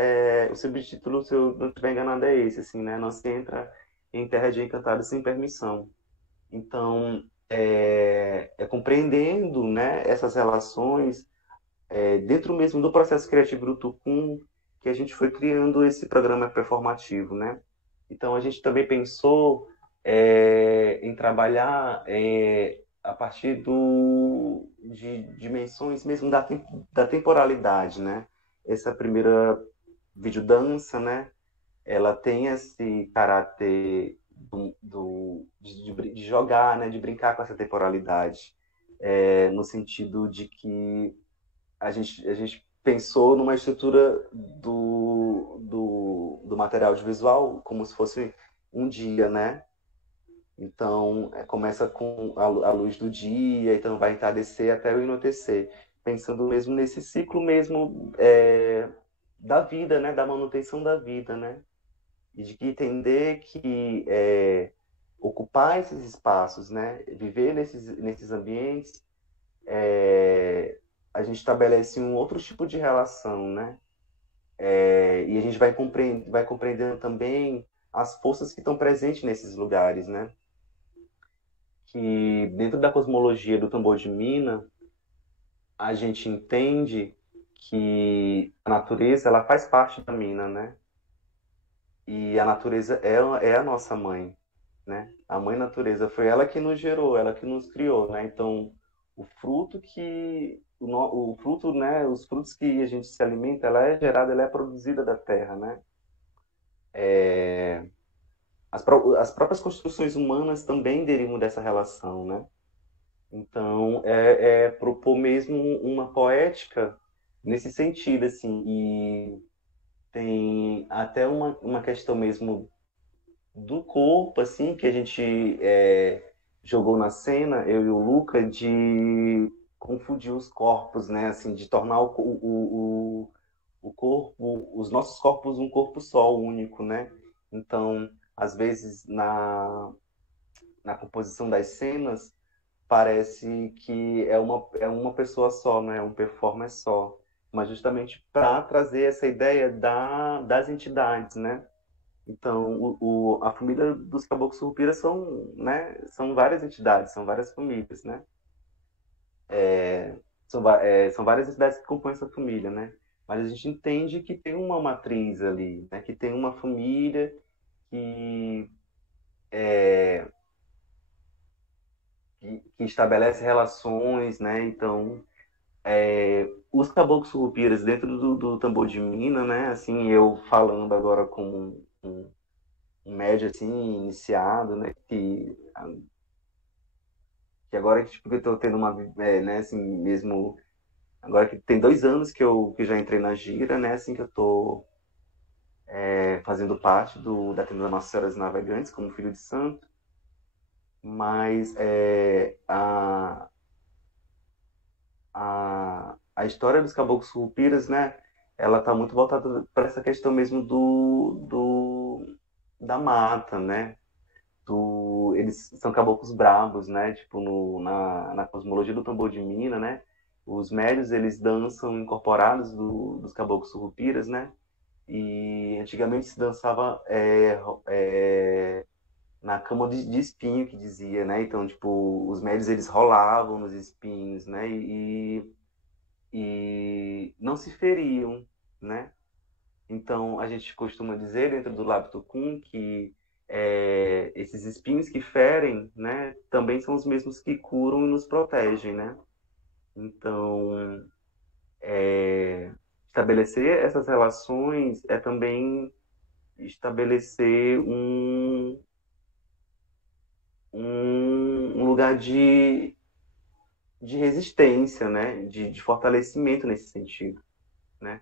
o subtítulo, se eu não estiver enganado, é esse, assim, né? Não se entra em terra de encantado sem permissão. Então, compreendendo, né, essas relações, dentro mesmo do processo criativo do Tucum, que a gente foi criando esse programa performativo, né? Então, a gente também pensou em trabalhar a partir de dimensões mesmo da temporalidade, né? Essa primeira videodança, né? Ela tem esse caráter de jogar, né? De brincar com essa temporalidade, no sentido de que a gente pensou numa estrutura do material audiovisual como se fosse um dia, né? Então, começa com a luz do dia, então vai entardecer até o anoitecer, pensando mesmo nesse ciclo mesmo da vida, né? Da manutenção da vida, né? E de entender que ocupar esses espaços, né? Viver nesses ambientes, a gente estabelece um outro tipo de relação, né? E a gente vai compreendendo também as forças que estão presentes nesses lugares, né? Que dentro da cosmologia do tambor de Mina, a gente entende que a natureza ela faz parte da mina, né? E a natureza é a nossa mãe, né? A mãe natureza foi ela que nos gerou, ela que nos criou, né? Então, o fruto, né? Os frutos que a gente se alimenta, ela é gerada, ela é produzida da terra, né? As próprias construções humanas também derivam dessa relação, né? Então, propor mesmo uma poética nesse sentido, assim, e tem até uma questão mesmo do corpo, assim, que a gente jogou na cena, eu e o Luca, de confundir os corpos, né? Assim, de tornar o corpo, os nossos corpos um corpo só, único, né? Então, às vezes, na composição das cenas, parece que é uma pessoa só, né? É um performer só. Mas justamente para trazer essa ideia das entidades, né? Então, a família dos Caboclos Surupiras são várias entidades, são várias famílias, né? São várias entidades que compõem essa família, né? Mas a gente entende que tem uma matriz ali, né? Que tem uma família que, que estabelece relações, né? Então, os Caboclos Surupiras dentro do tambor de mina, né? Assim, eu falando agora como um médio assim iniciado, né, que agora que tipo, que eu tô tendo né, assim mesmo, agora que tem 2 anos que eu já entrei na gira, né, assim que eu tô fazendo parte da Tenda das Nossas Senhoras Navegantes como filho de santo, mas a história dos Caboclos Surupiras, né, ela tá muito voltada para essa questão mesmo da mata, né? Eles são caboclos bravos, né? Tipo, na cosmologia do tambor de mina, né? Os médios, eles dançam incorporados dos caboclos surupiras, né? E antigamente se dançava na cama de espinho, que dizia, né? Então, tipo, os médios, eles rolavam nos espinhos, né? E não se feriam, né? Então, a gente costuma dizer dentro do Lábio Tucum que esses espinhos que ferem, né, também são os mesmos que curam e nos protegem, né? Então, estabelecer essas relações é também estabelecer um lugar de resistência, né? De fortalecimento nesse sentido, né?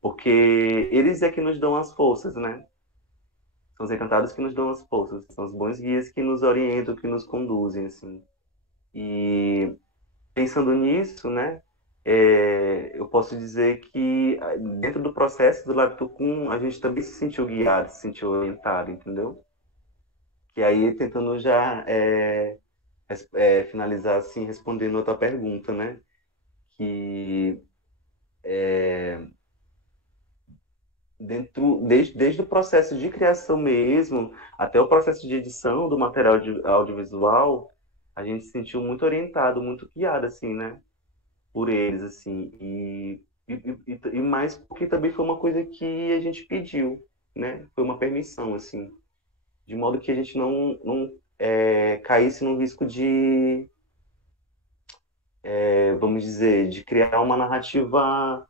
Porque eles é que nos dão as forças, né? São os encantados que nos dão as forças, são os bons guias que nos orientam, que nos conduzem, assim. E pensando nisso, né? Eu posso dizer que dentro do processo do Lábio Tucum, a gente também se sentiu guiado, se sentiu orientado, entendeu? Que aí tentando já finalizar assim, respondendo a tua pergunta, né? Que desde o processo de criação mesmo, até o processo de edição do material audiovisual, a gente se sentiu muito orientado, muito guiado, assim, né? Por eles, assim. E mais porque também foi uma coisa que a gente pediu, né? Foi uma permissão, assim. De modo que a gente não caísse no risco vamos dizer, de criar uma narrativa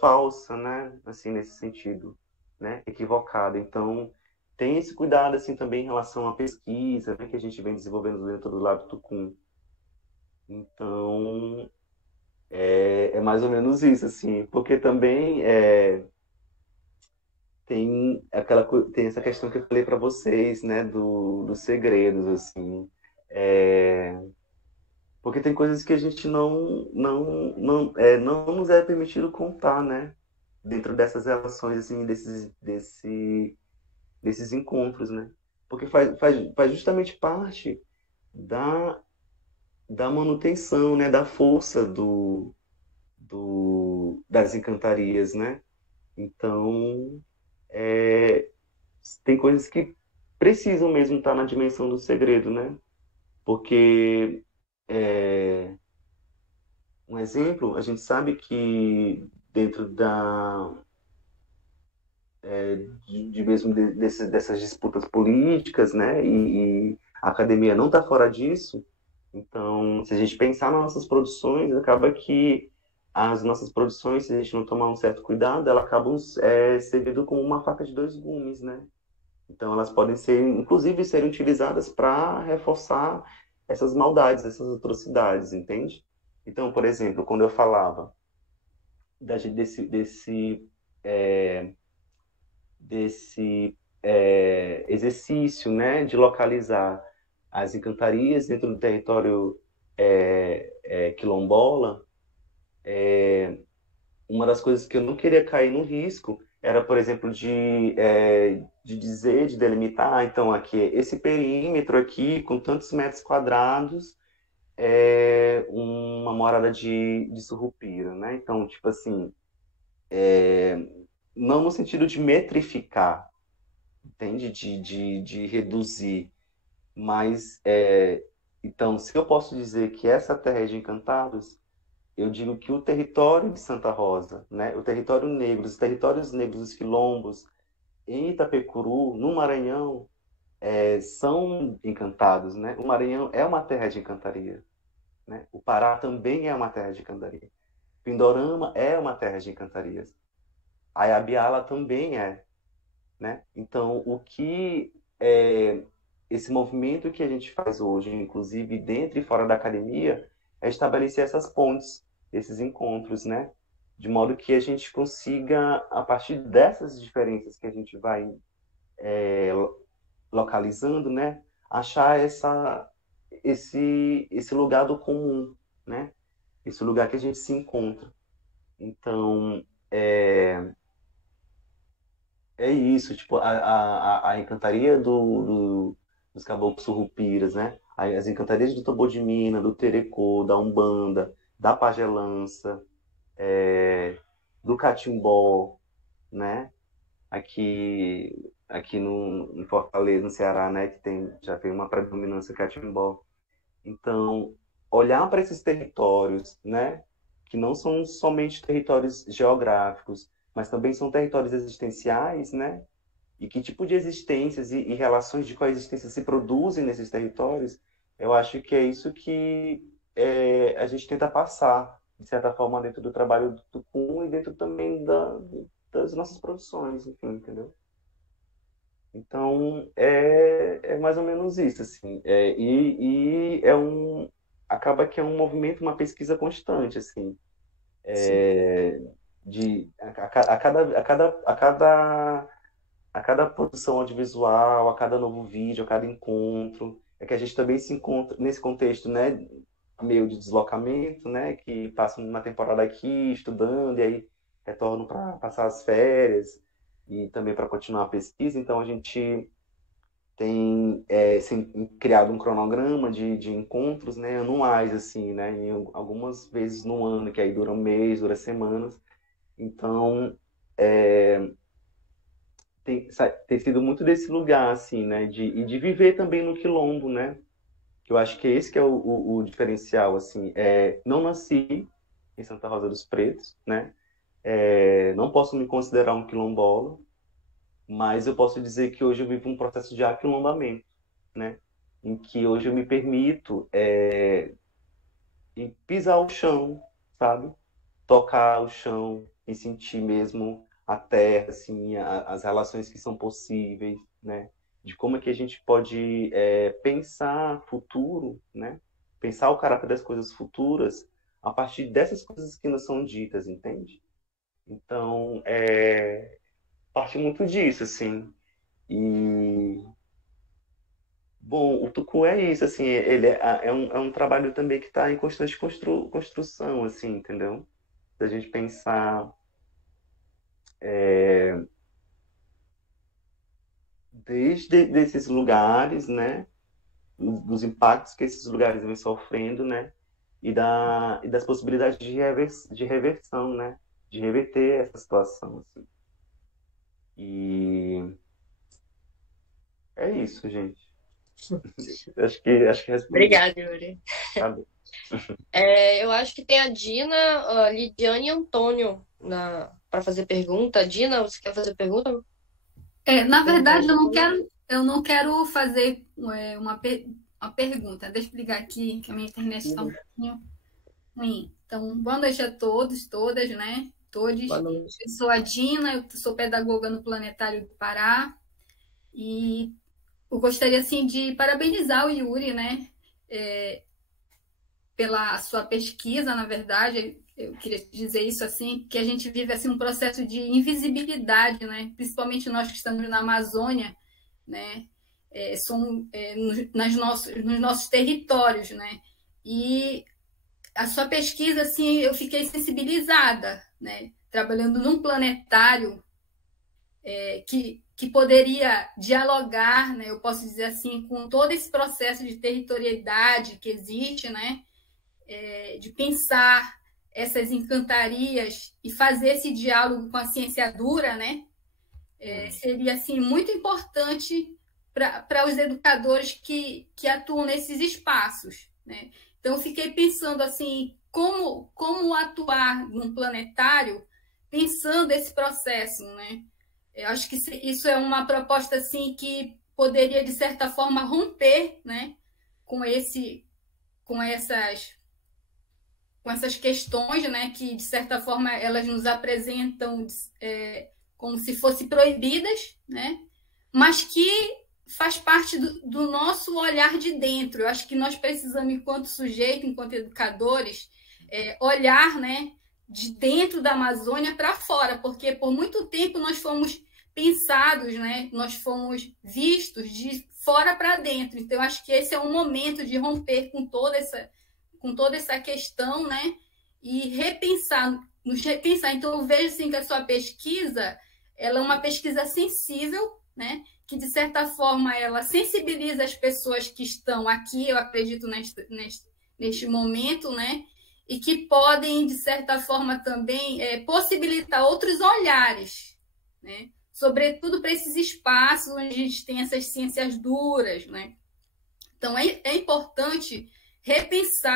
falsa, né? Assim, nesse sentido, né? Equivocada. Então, tem esse cuidado, assim, também em relação à pesquisa, né? Que a gente vem desenvolvendo dentro do Lábio Tucum. Então, é mais ou menos isso, assim. Porque também tem essa questão que eu falei para vocês, né? Dos segredos, assim. É, porque tem coisas que a gente não nos é permitido contar, né? Dentro dessas relações, assim, desses encontros, né? Porque faz justamente parte da, da manutenção, né? Da força das encantarias, né? Então, é, tem coisas que precisam mesmo estar na dimensão do segredo, né? Porque é, um exemplo, a gente sabe que dentro de mesmo dessas disputas políticas, né, e a academia não está fora disso. Então, se a gente pensar nas nossas produções, acaba que as nossas produções, se a gente não tomar um certo cuidado, elas acabam servindo como uma faca de dois gumes, né? Então, elas podem ser, inclusive, ser utilizadas para reforçar essas maldades, essas atrocidades, entende? Então, por exemplo, quando eu falava desse é, exercício, né, de localizar as encantarias dentro do território quilombola, uma das coisas que eu não queria cair no risco era, por exemplo, de dizer, de delimitar, então, aqui, esse perímetro aqui, com tantos metros quadrados, é uma morada de Surrupira, né? Então, tipo assim, não no sentido de metrificar, entende? De reduzir, mas, então, se eu posso dizer que essa terra é de encantados, eu digo que o território de Santa Rosa, né? O território negro, os territórios negros, os quilombos, em Itapecuru, no Maranhão, são encantados, né? O Maranhão é uma terra de encantaria, né? O Pará também é uma terra de encantaria. Pindorama é uma terra de encantarias. A Ayabiala também é, né? Então, o que esse movimento que a gente faz hoje, inclusive dentro e fora da academia, é estabelecer essas pontes, esses encontros, né? De modo que a gente consiga, a partir dessas diferenças que a gente vai localizando, né? Achar esse lugar do comum, né? Esse lugar que a gente se encontra. Então, é isso, tipo, a encantaria dos caboclos surrupiras, né? As encantarias do tambor de mina, do terecô, da umbanda, da pagelança, do catimbó, né? Aqui em Fortaleza, no Ceará, né? Que já tem uma predominância catimbó. Então, olhar para esses territórios, né? Que não são somente territórios geográficos, mas também são territórios existenciais, né? E que tipo de existências e relações de coexistência se produzem nesses territórios, eu acho que é isso que a gente tenta passar, de certa forma, dentro do trabalho do Tucum e dentro também das nossas produções, enfim, entendeu? Então, é mais ou menos isso, assim. Acaba que é um movimento, uma pesquisa constante, assim. A cada produção audiovisual, a cada novo vídeo, a cada encontro, é que a gente também se encontra nesse contexto, né, meio de deslocamento, né, que passa uma temporada aqui estudando e aí retorno para passar as férias e também para continuar a pesquisa. Então a gente tem criado um cronograma de encontros, né, anuais, assim, né, em algumas vezes no ano, que aí dura um mês, dura semanas. Então, tem sido muito desse lugar, assim, né, e de viver também no quilombo, né, que eu acho que é esse que é o diferencial, assim. Não nasci em Santa Rosa dos Pretos, né, não posso me considerar um quilombola, mas eu posso dizer que hoje eu vivo um processo de aquilombamento, né, em que hoje eu me permito pisar o chão, sabe, tocar o chão e sentir mesmo a terra, assim, as relações que são possíveis, né? De como é que a gente pode pensar futuro, né? Pensar o caráter das coisas futuras a partir dessas coisas que nos são ditas, entende? Então, parte muito disso, assim. E, bom, o Tucu é isso, assim, ele é um trabalho também que está em constante construção, assim, entendeu? Da gente pensar desde desses lugares, né, dos impactos que esses lugares vêm sofrendo, né, e das possibilidades de reversão, né, de reverter essa situação, assim. E é isso, gente. Acho que respondi. Obrigada, Yuri. Tá bem. Eu acho que tem a Dina, a Lidiane e Antônio para fazer pergunta. Dina, você quer fazer pergunta? Na verdade, eu não quero fazer uma pergunta. Deixa eu ligar aqui, que a minha internet está um pouquinho ruim. Então, boa noite a todos, todas, né? Todos. Boa noite. Eu sou a Dina, eu sou pedagoga no Planetário do Pará. E eu gostaria, assim, de parabenizar o Yuri, né? Pela sua pesquisa, na verdade. Eu queria dizer isso, assim, que a gente vive, assim, um processo de invisibilidade, né? Principalmente nós que estamos na Amazônia, né? Nos nossos territórios, né? E a sua pesquisa, assim, eu fiquei sensibilizada, né? Trabalhando num planetário que poderia dialogar, né? Eu posso dizer assim, com todo esse processo de territorialidade que existe, né? De pensar essas encantarias e fazer esse diálogo com a ciência dura, né? Seria assim muito importante para os educadores que atuam nesses espaços, né? Então, eu fiquei pensando assim, como atuar num planetário pensando esse processo, né? Eu acho que isso é uma proposta assim que poderia, de certa forma, romper, né, com essas questões, né, que, de certa forma, elas nos apresentam como se fossem proibidas, né, mas que faz parte do nosso olhar de dentro. Eu acho que nós precisamos, enquanto sujeito, enquanto educadores, olhar, né, de dentro da Amazônia para fora, porque por muito tempo nós fomos pensados, né, nós fomos vistos de fora para dentro. Então, eu acho que esse é um momento de romper com toda essa questão, né, e nos repensar. Então, eu vejo assim, que a sua pesquisa ela é uma pesquisa sensível, né, que, de certa forma, ela sensibiliza as pessoas que estão aqui, eu acredito, neste momento, né, e que podem, de certa forma, também possibilitar outros olhares, né, sobretudo para esses espaços onde a gente tem essas ciências duras, né. Então, é importante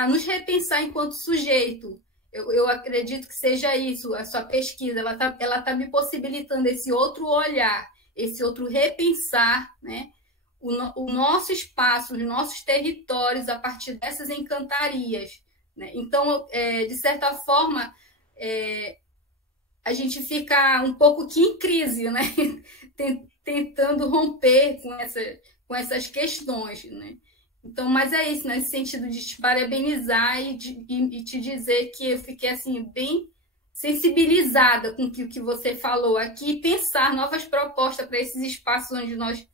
nos repensar enquanto sujeito Eu acredito que seja isso, a sua pesquisa, ela tá me possibilitando esse outro olhar, esse outro repensar, né? O nosso espaço, os nossos territórios a partir dessas encantarias, né? Então, de certa forma, a gente fica um pouco que em crise, né? Tentando romper com essas questões, né? Então, mas é isso, nesse sentido de te parabenizar e te dizer que eu fiquei assim bem sensibilizada com o que você falou aqui e pensar novas propostas para esses espaços onde nós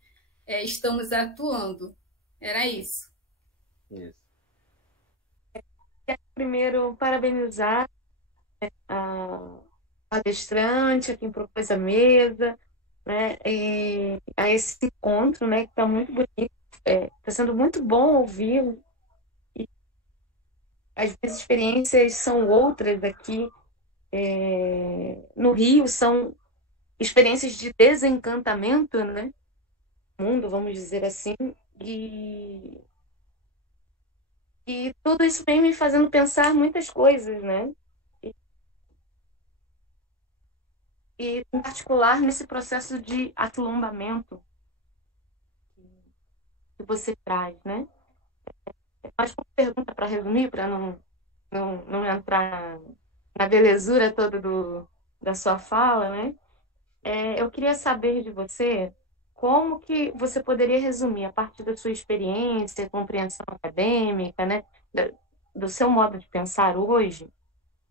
estamos atuando. Era isso. Isso. Primeiro, parabenizar a palestrante, a quem propôs a mesa, né, e a esse encontro, né, que está muito bonito, está sendo muito bom ouvir, e as minhas experiências são outras aqui no Rio, são experiências de desencantamento, né, mundo, vamos dizer assim, e tudo isso vem me fazendo pensar muitas coisas, né, e em particular nesse processo de aquilombamento que você traz, né? Mas uma pergunta para resumir, para não entrar na belezura toda da sua fala, né? Eu queria saber de você como que você poderia resumir, a partir da sua experiência, compreensão acadêmica, né? Do seu modo de pensar hoje,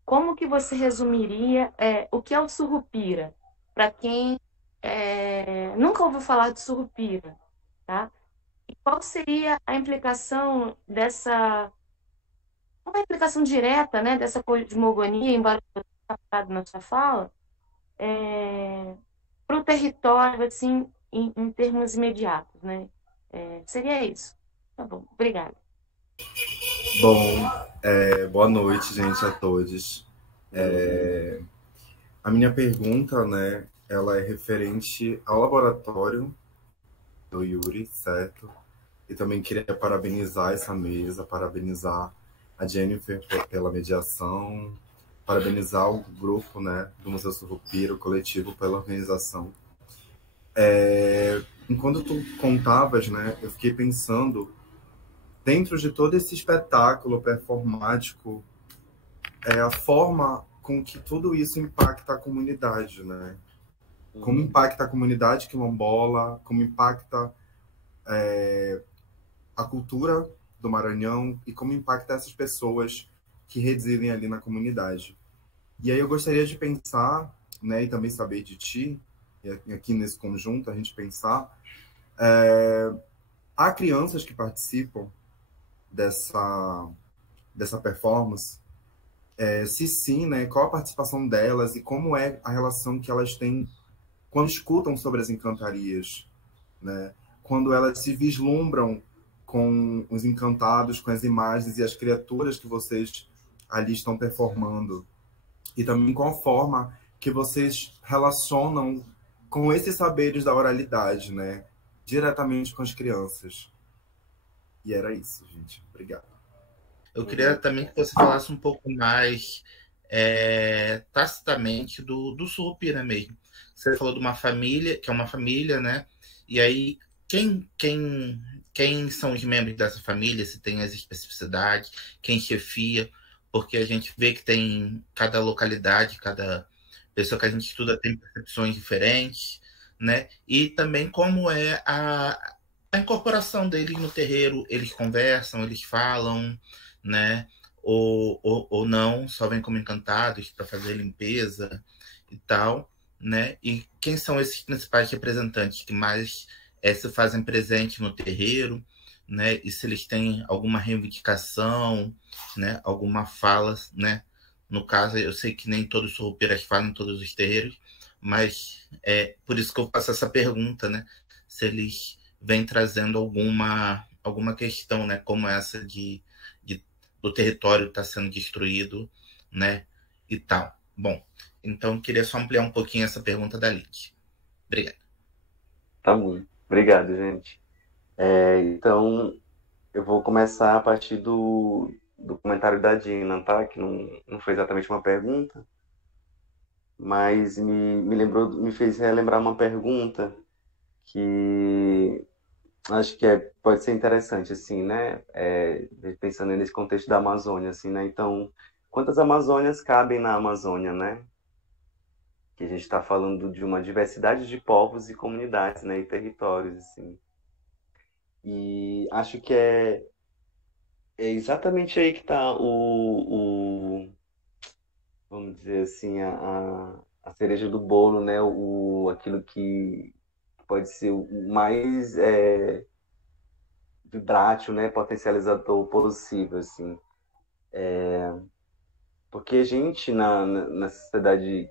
como que você resumiria o que é o Surrupira, para quem nunca ouviu falar de Surrupira, tá? E qual seria a implicação uma implicação direta, né, dessa cosmogonia, embora você tenha falado na sua fala, para o território, assim, em termos imediatos, né? Seria isso. Tá bom, obrigada. Bom, boa noite, gente, a todos. A minha pergunta, né, ela é referente ao laboratório do Yuri, certo? E também queria parabenizar essa mesa, parabenizar a Jennifer pela mediação, parabenizar o grupo, né, do Museu Surrupira, o coletivo, pela organização. Enquanto tu contavas, né, eu fiquei pensando, dentro de todo esse espetáculo performático, a forma com que tudo isso impacta a comunidade, né? Como impacta a comunidade quilombola, como impacta a cultura do Maranhão e como impacta essas pessoas que residem ali na comunidade. E aí eu gostaria de pensar, né, e também saber de ti, e aqui nesse conjunto a gente pensar, há crianças que participam dessa performance, se sim, né, qual a participação delas e como é a relação que elas têm quando escutam sobre as encantarias, né? Quando elas se vislumbram com os encantados, com as imagens e as criaturas que vocês ali estão performando. E também com a forma que vocês relacionam com esses saberes da oralidade, né? Diretamente com as crianças. E era isso, gente. Obrigado. Eu queria também que você falasse um pouco mais tacitamente do Surrupira mesmo. Você falou de uma família, que é uma família, né? E aí, quem são os membros dessa família, se tem as especificidades, quem chefia, porque a gente vê que tem cada localidade, cada pessoa que a gente estuda tem percepções diferentes, né? E também como é a incorporação deles no terreiro, eles conversam, eles falam, né? Ou não, só vêm como encantados para fazer limpeza e tal, né? E quem são esses principais representantes que mais se fazem presente no terreiro, né? E se eles têm alguma reivindicação, né? Alguma fala, né? No caso, eu sei que nem todos os surrupiras falam em todos os terreiros, mas é por isso que eu faço essa pergunta, né? Se eles vêm trazendo alguma questão, né? Como essa do território estar sendo destruído, né? E tal. Bom, então queria só ampliar um pouquinho essa pergunta da Lick. Obrigado. Tá bom. Obrigado, gente. Então, eu vou começar a partir do do comentário da Dina, tá? Que não foi exatamente uma pergunta, mas me lembrou, me fez relembrar uma pergunta que acho que pode ser interessante, assim, né? Pensando nesse contexto da Amazônia, assim, né? Então, quantas Amazônias cabem na Amazônia, né? Que a gente está falando de uma diversidade de povos e comunidades, né? E territórios, assim. E acho que é exatamente aí que está vamos dizer assim, a cereja do bolo, né? Aquilo que pode ser o mais vibrátil, né? Potencializador possível, assim. Porque a gente, na sociedade,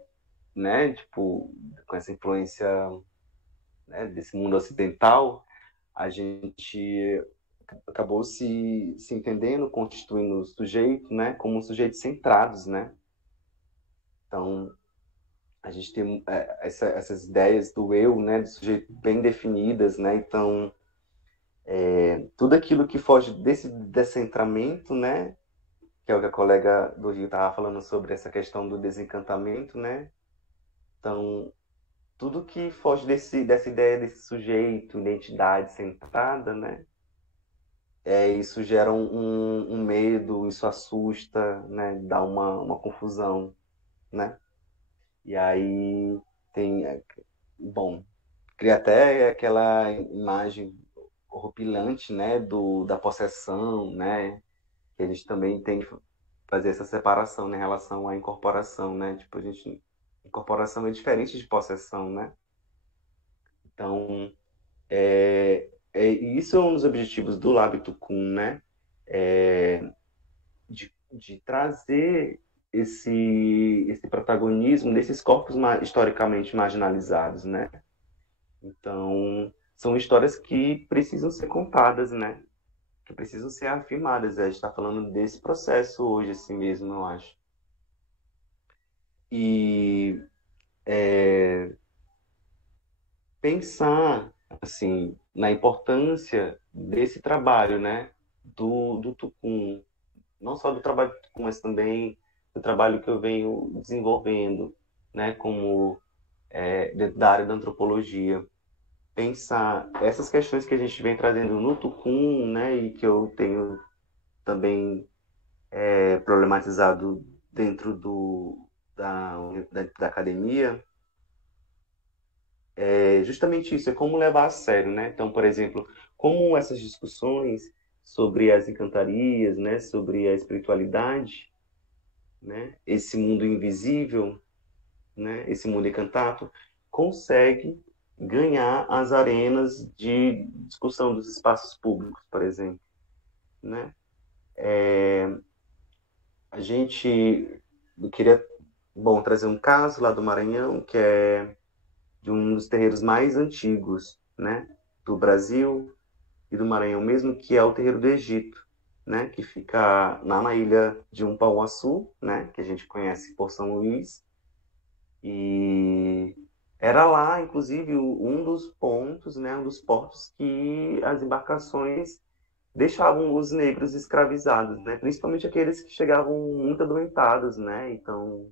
né? Tipo, com essa influência, né, desse mundo ocidental, a gente acabou se entendendo, constituindo o sujeito, né? Como sujeitos centrados, né? Então, a gente tem essas ideias do eu, né, do sujeito bem definidas, né? Então, tudo aquilo que foge desse descentramento, né, que é o que a colega do Rio estava falando sobre essa questão do desencantamento, né? Então, tudo que foge dessa ideia desse sujeito, identidade centrada, né? Isso gera um medo, isso assusta, né? Dá uma confusão, né? E aí bom, cria até aquela imagem horripilante, né, da possessão, né, que a gente também tem que fazer essa separação, né, em relação à incorporação, né, tipo, incorporação é diferente de possessão, né, então, isso é um dos objetivos do Labitucum, né, de trazer esse protagonismo desses corpos historicamente marginalizados, né, então, são histórias que precisam ser contadas, né? Que precisam ser afirmadas. A gente está falando desse processo hoje, assim mesmo, eu acho. E pensar, assim, na importância desse trabalho, né? Do Tucum. Não só do trabalho do Tucum, mas também do trabalho que eu venho desenvolvendo, né? Como dentro da área da antropologia. Pensar essas questões que a gente vem trazendo no Tucum, né, e que eu tenho também problematizado dentro da academia, é justamente isso, é como levar a sério, né? Então, por exemplo, como essas discussões sobre as encantarias, né, sobre a espiritualidade, né, esse mundo invisível, né, esse mundo encantado, consegue ganhar as arenas de discussão dos espaços públicos, por exemplo, né? A gente queria, bom, trazer um caso lá do Maranhão, que é de um dos terreiros mais antigos, né, do Brasil e do Maranhão mesmo, que é o terreiro do Egito, né, que fica na ilha de Umpauaçu, né, que a gente conhece por São Luís, e era lá, inclusive, um dos pontos, né, um dos portos que as embarcações deixavam os negros escravizados, né, principalmente aqueles que chegavam muito adoentados, né, então,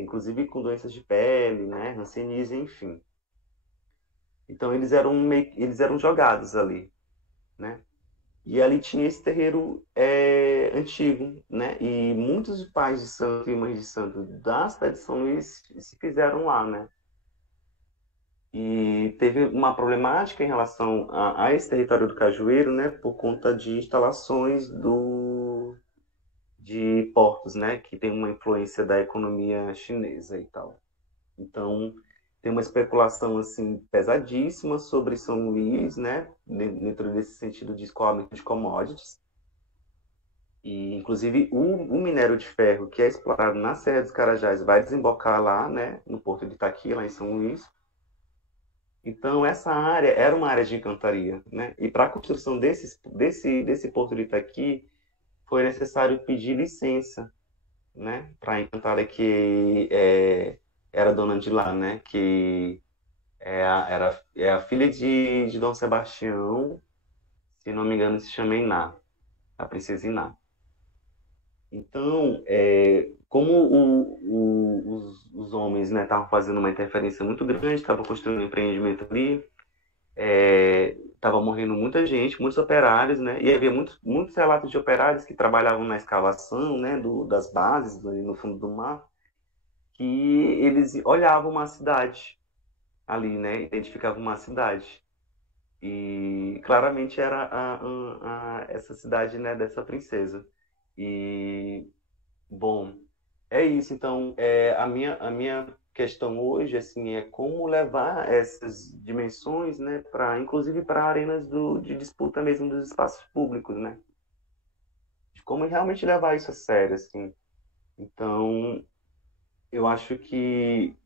inclusive com doenças de pele, né, hanseníase, enfim. Então eles eram jogados ali, né? E ali tinha esse terreiro antigo, né? E muitos pais de santo e mães de santo da cidade de São Luís se fizeram lá, né? E teve uma problemática em relação a esse território do Cajueiro, né? Por conta de instalações de portos, né? Que tem uma influência da economia chinesa e tal. Então, tem uma especulação assim pesadíssima sobre São Luís, né, dentro desse sentido de escoamento de commodities. E inclusive o minério de ferro que é explorado na Serra dos Carajás vai desembocar lá, né, no Porto de Itaqui, lá em São Luís. Então essa área era uma área de encantaria, né? E para a construção desse Porto de Itaqui foi necessário pedir licença, né, para a encantaria que era dona de lá, né, que é a filha de Dom Sebastião, se não me engano, se chama Iná, a princesa Iná. Então, como os homens, né, estavam fazendo uma interferência muito grande, estavam construindo um empreendimento ali, estava morrendo muita gente, muitos operários, né, e havia muitos relatos de operários que trabalhavam na escavação, né, das bases ali no fundo do mar, que eles olhavam uma cidade ali, né, identificavam uma cidade. E claramente era essa cidade, né, dessa princesa. E, bom, é isso. Então, a minha questão hoje, assim, é como levar essas dimensões, né, inclusive para arenas de disputa mesmo dos espaços públicos, né? De como realmente levar isso a sério, assim. Então, eu acho que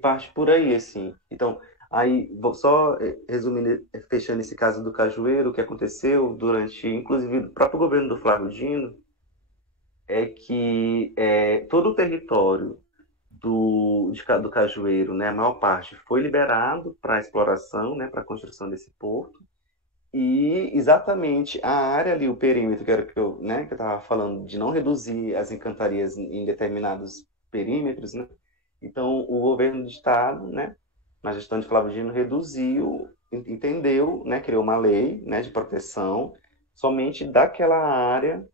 parte por aí, assim. Então, aí, vou só resumindo, fechando esse caso do Cajueiro, o que aconteceu durante, inclusive, o próprio governo do Flávio Dino, é que todo o território do Cajueiro, né, a maior parte, foi liberado para exploração, né, para a construção desse porto, e exatamente a área ali, o perímetro, que era o que eu, né, que eu estava falando, de não reduzir as encantarias em determinados perímetros, né, então o governo do estado, né, na gestão de Flávio Dino, reduziu, entendeu, né, criou uma lei, né, de proteção somente daquela área,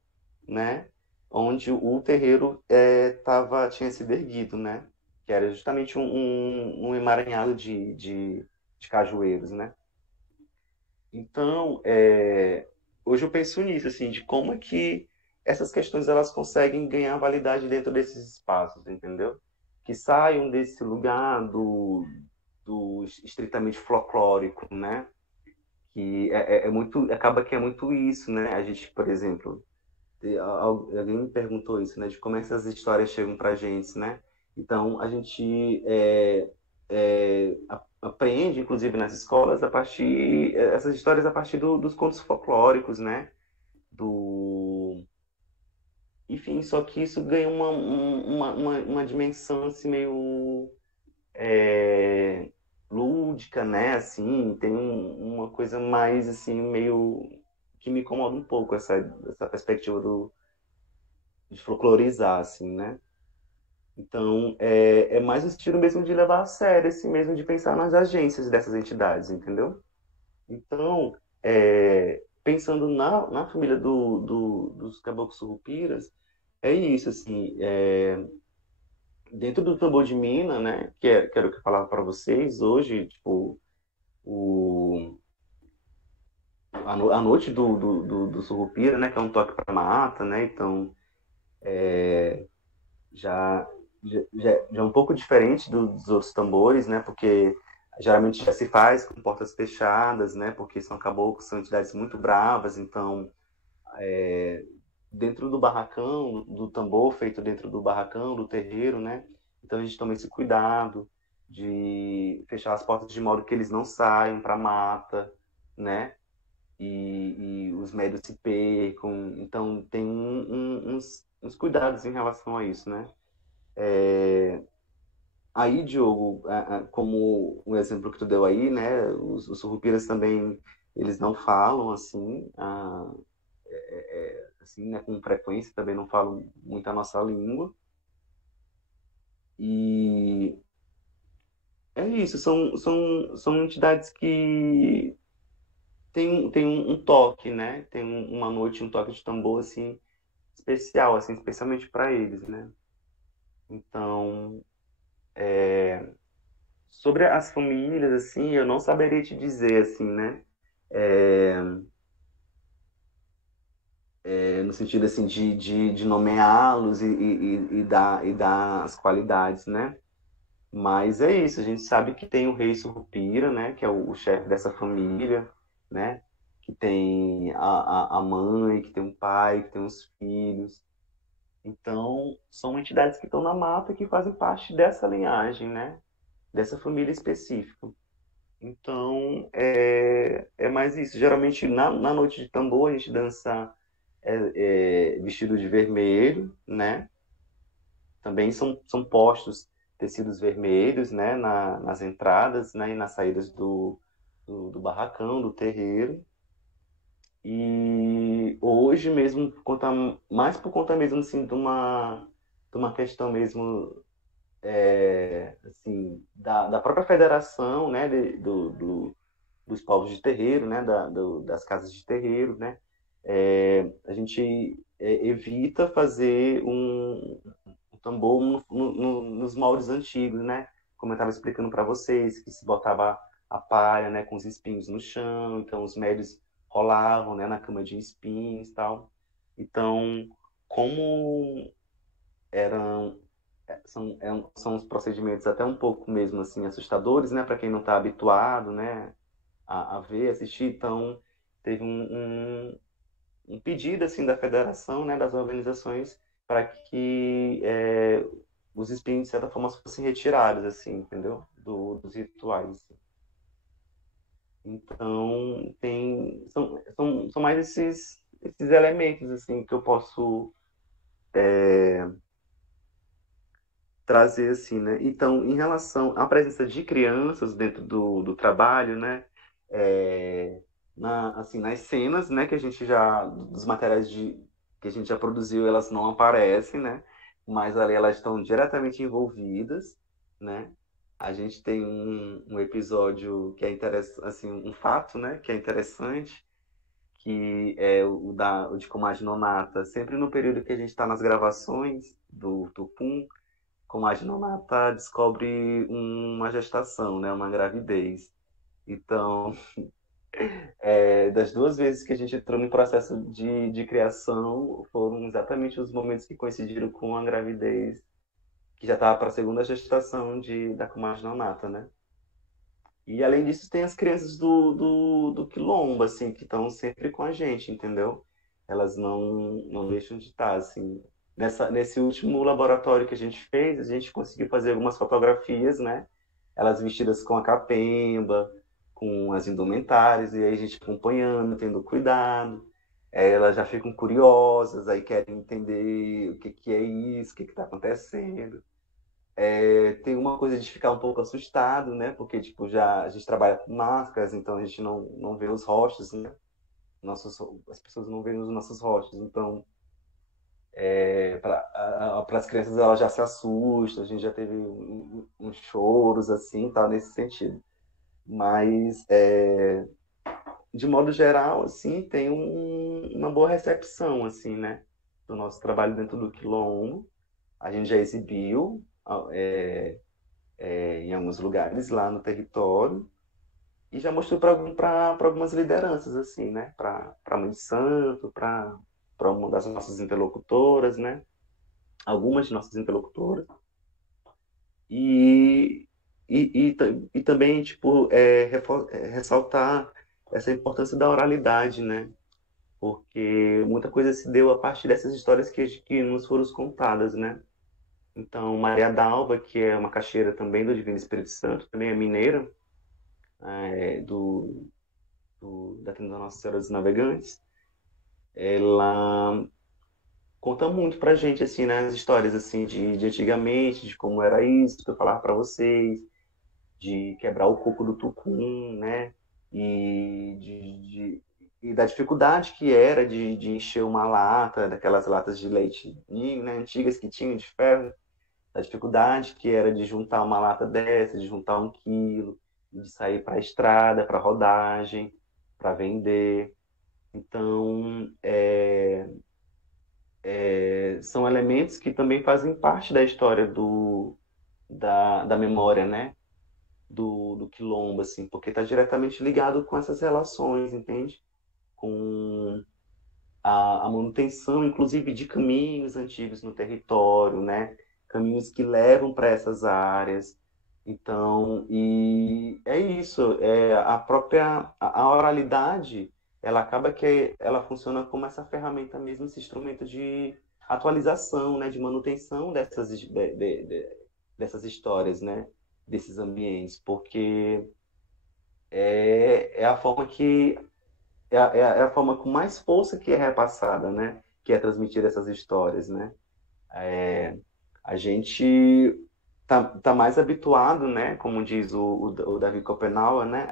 né, onde o terreiro tinha sido erguido, né, que era justamente um emaranhado de cajueiros, né. Então, hoje eu penso nisso, assim, de como é que essas questões elas conseguem ganhar validade dentro desses espaços, entendeu? Que saiam desse lugar do estritamente folclórico, né? Que acaba que é muito isso, né? A gente, por exemplo, alguém me perguntou isso, né? De como essas histórias chegam pra gente, né? Então, a gente aprende, inclusive nas escolas, essas histórias a partir dos contos folclóricos, né? Enfim, só que isso ganha uma dimensão assim meio lúdica, né? Assim, tem uma coisa mais assim meio que me incomoda um pouco essa perspectiva de folclorizar, assim, né? Então, é mais o estilo mesmo de levar a sério, assim mesmo, de pensar nas agências dessas entidades, entendeu? Então, pensando na família dos caboclos surrupiras, é isso, assim, dentro do tambor de mina, né, que era o que eu falava para vocês hoje, tipo, a noite do surrupira, né, que é um toque para mata, né, então, já, já é um pouco diferente dos outros tambores, né? Porque geralmente já se faz com portas fechadas, né? Porque são caboclos, são entidades muito bravas, então dentro do barracão, do tambor feito dentro do barracão, do terreiro, né? Então a gente toma esse cuidado de fechar as portas de modo que eles não saiam para a mata, né? E os médios se percam. Então tem uns cuidados em relação a isso, né? Aí, Diogo, como o exemplo que tu deu aí, né, os surrupiras também, eles não falam assim, assim, né, com frequência, também não falam muito a nossa língua. E é isso, são entidades que tem um toque, né, tem uma noite, um toque de tambor, assim, especial, assim, especialmente para eles, né. Então, sobre as famílias, assim, eu não saberia te dizer, assim, né? No sentido, assim, de nomeá-los e dar as qualidades, né? Mas é isso, a gente sabe que tem o rei Surupira, né? Que é o chefe dessa família, né? Que tem a mãe, que tem um pai, que tem os filhos. Então, são entidades que estão na mata e que fazem parte dessa linhagem, né? Dessa família específica. Então, é mais isso. Geralmente, na noite de tambor, a gente dança vestido de vermelho, né? Também são postos tecidos vermelhos, né? Nas entradas, né? E nas saídas do barracão, do terreiro. E hoje mesmo, mais por conta mesmo assim, de uma questão mesmo assim, da própria federação, né, dos povos de terreiro, né, das casas de terreiro, né, a gente evita fazer um tambor nos moldes antigos, né, como eu estava explicando para vocês, que se botava a palha, né, com os espinhos no chão, então os médios rolavam, né, na cama de espinhos e tal. Então, como eram são os procedimentos até um pouco mesmo assim assustadores, né, para quem não está habituado, né, a ver, assistir. Então, teve um pedido assim da federação, né, das organizações, para que os espinhos de certa forma fossem retirados, assim, entendeu? Dos rituais. Assim. Então, são mais esses elementos assim que eu posso trazer assim, né? Então, em relação à presença de crianças dentro do trabalho, né? Assim, nas cenas, né? Que a gente já dos materiais que a gente já produziu, elas não aparecem, né? Mas ali elas estão diretamente envolvidas, né? A gente tem um episódio que é interessante, assim, um fato, né? Que é interessante, que é o de Comagem Nonata. Sempre no período que a gente está nas gravações do Tupum, como a Ginonata descobre uma gestação, né, uma gravidez. Então, das 2 vezes que a gente entrou no processo de criação, foram exatamente os momentos que coincidiram com a gravidez, que já estava para a segunda gestação da Comagem Nonata, né? E além disso, tem as crianças do Quilombo, assim, que estão sempre com a gente, entendeu? Elas não deixam de estar, assim. Nesse último laboratório que a gente fez, a gente conseguiu fazer algumas fotografias, né? Elas vestidas com a capemba, com as indumentárias, e aí a gente acompanhando, tendo cuidado. Elas já ficam curiosas, aí querem entender o que é isso, o que está acontecendo. Tem uma coisa de ficar um pouco assustado, né? Porque, tipo, já a gente trabalha com máscaras, então a gente não vê os rostos, né? As pessoas não veem os nossos rostos, então para as crianças elas já se assustam, a gente já teve uns choros assim, tá nesse sentido. Mas de modo geral, assim, tem uma boa recepção, assim, né? Do nosso trabalho dentro do Quilombo. A gente já exibiu em alguns lugares lá no território e já mostrou para algumas lideranças, assim, né? Para Mãe de Santo, para uma das nossas interlocutoras, né? Algumas de nossas interlocutoras. E, e também, tipo, ressaltar essa importância da oralidade, né? Porque muita coisa se deu a partir dessas histórias que nos foram contadas, né? Então, Maria Dalva, que é uma caixeira também do Divino Espírito Santo, também é mineira, da Tenda Nossa Senhora dos Navegantes, ela conta muito pra gente, assim, né, as histórias, assim, de antigamente, de como era isso, que eu falava pra vocês, de quebrar o coco do tucum, né, e da dificuldade que era de encher uma lata, daquelas latas de leite ninho, né, antigas que tinham de ferro, da dificuldade que era de juntar uma lata dessa, de juntar 1 quilo, de sair para a estrada, para rodagem, para vender. Então, são elementos que também fazem parte da história da memória, né? Do Quilombo, assim, porque está diretamente ligado com essas relações, entende? Com a manutenção, inclusive, de caminhos antigos no território, né? Caminhos que levam para essas áreas. Então, e é isso, a própria a oralidade, ela acaba que ela funciona como essa ferramenta mesmo, esse instrumento de atualização, né, de manutenção dessas histórias, né, desses ambientes, porque é a forma que é a forma com mais força que é repassada, né, que é transmitir essas histórias, né. A gente tá mais habituado, né, como diz o Davi Copenauer, né,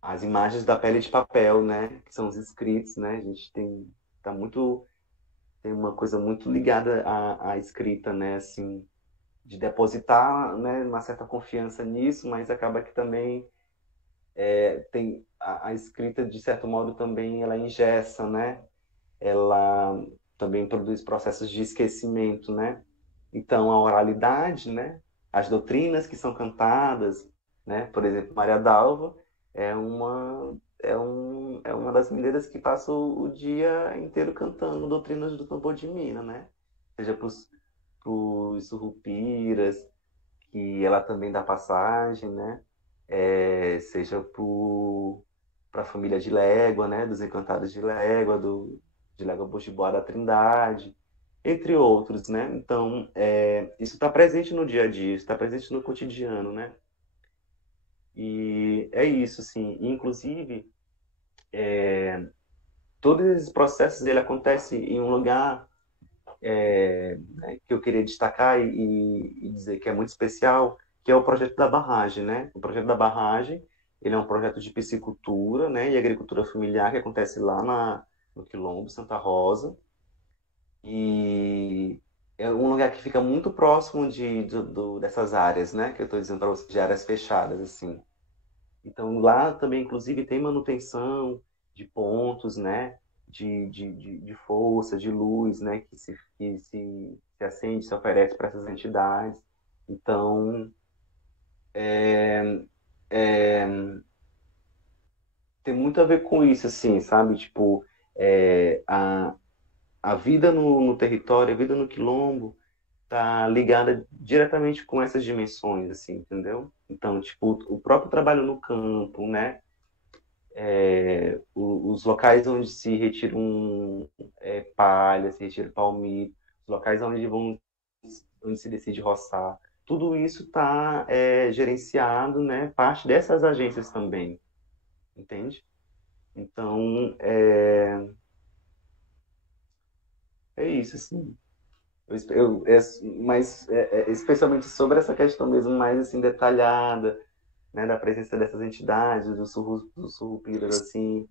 as imagens da pele de papel, né? Que são os escritos, né? A gente tem uma coisa muito ligada à escrita, né? Assim, de depositar, né, uma certa confiança nisso, mas acaba que também tem a escrita, de certo modo, também ela engessa, né? Ela também produz processos de esquecimento, né? Então, a oralidade, né? As doutrinas que são cantadas, né? Por exemplo, Maria d'Alva é uma das mineiras que passa o dia inteiro cantando doutrinas do tambor de Mina, né? Seja para os surrupiras, que ela também dá passagem, né? Seja para a família de Légua, né? Dos Encantados de Légua, de Légua Bojiboá da Trindade, entre outros, né? Então, isso está presente no dia a dia, está presente no cotidiano, né? E é isso, assim. Inclusive, todos esses processos ele acontece em um lugar né, que eu queria destacar e dizer que é muito especial, que é o projeto da barragem, né? O projeto da barragem, ele é um projeto de piscicultura, né, e agricultura familiar que acontece lá no Quilombo, Santa Rosa, e é um lugar que fica muito próximo dessas áreas, né, que eu estou dizendo para vocês, de áreas fechadas, assim. Então, lá também, inclusive, tem manutenção de pontos, né, de força, de luz, né, que se acende, se oferece para essas entidades. Então, tem muito a ver com isso, assim, sabe? Tipo, a vida no território, a vida no quilombo, tá ligada diretamente com essas dimensões, assim, entendeu? Então, tipo, o próprio trabalho no campo, né? Os locais onde se retiram palha, se retira palmito, os locais onde se decide roçar, tudo isso está gerenciado, né? Parte dessas agências também, entende? Então, é isso, assim. Mas especialmente sobre essa questão mesmo mais assim detalhada, né, da presença dessas entidades, dos surrupiras, assim,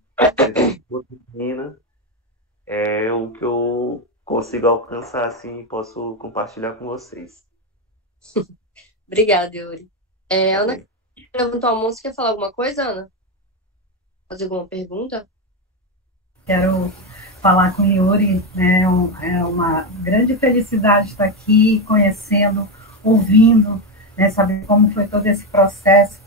é o que eu consigo alcançar, assim, e posso compartilhar com vocês. Obrigada, Yuri. Ana, perguntou ao almoço, quer falar alguma coisa, Ana? Fazer alguma pergunta? Quero falar com o Yuri, né? É uma grande felicidade estar aqui, conhecendo, ouvindo, né? Saber como foi todo esse processo,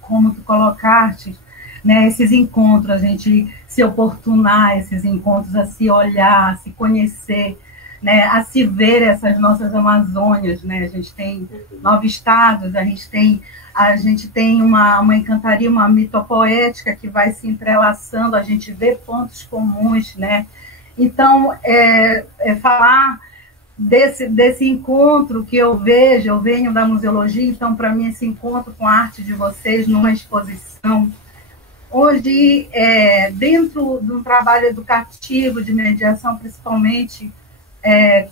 como tu colocaste, né? Esses encontros, a gente se oportunar, esses encontros, a se olhar, a se conhecer, né? A se ver essas nossas Amazônias, né? A gente tem 9 estados, a gente tem uma encantaria, uma mitopoética que vai se entrelaçando, a gente vê pontos comuns, né? Então, falar desse encontro que eu venho da museologia, então, para mim, esse encontro com a arte de vocês numa exposição, hoje, dentro de um trabalho educativo, de mediação, principalmente,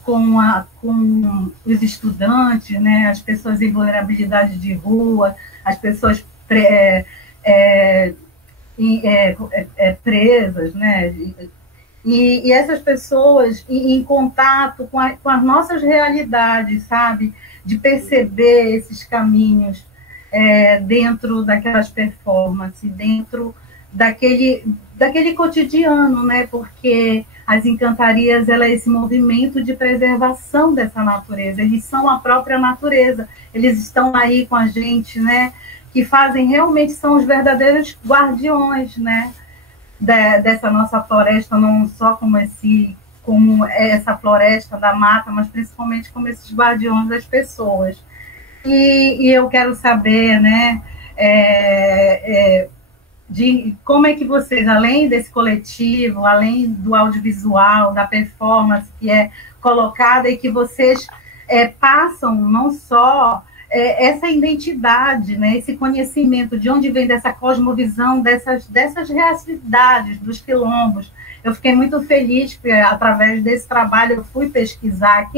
com os estudantes, né, as pessoas em vulnerabilidade de rua, as pessoas presas, né, e essas pessoas em contato com as nossas realidades, sabe, de perceber esses caminhos dentro daquelas performances, dentro daquele cotidiano, né, porque as encantarias, ela é esse movimento de preservação dessa natureza, eles são a própria natureza, eles estão aí com a gente, né, que realmente são os verdadeiros guardiões, né, dessa nossa floresta, não só como essa floresta da mata, mas principalmente como esses guardiões das pessoas. E eu quero saber, né, de como é que vocês, além desse coletivo, além do audiovisual, da performance que é colocada, e que vocês passam não só essa identidade, né, esse conhecimento de onde vem dessa cosmovisão, dessas realidades dos quilombos. Eu fiquei muito feliz que, através desse trabalho, eu fui pesquisar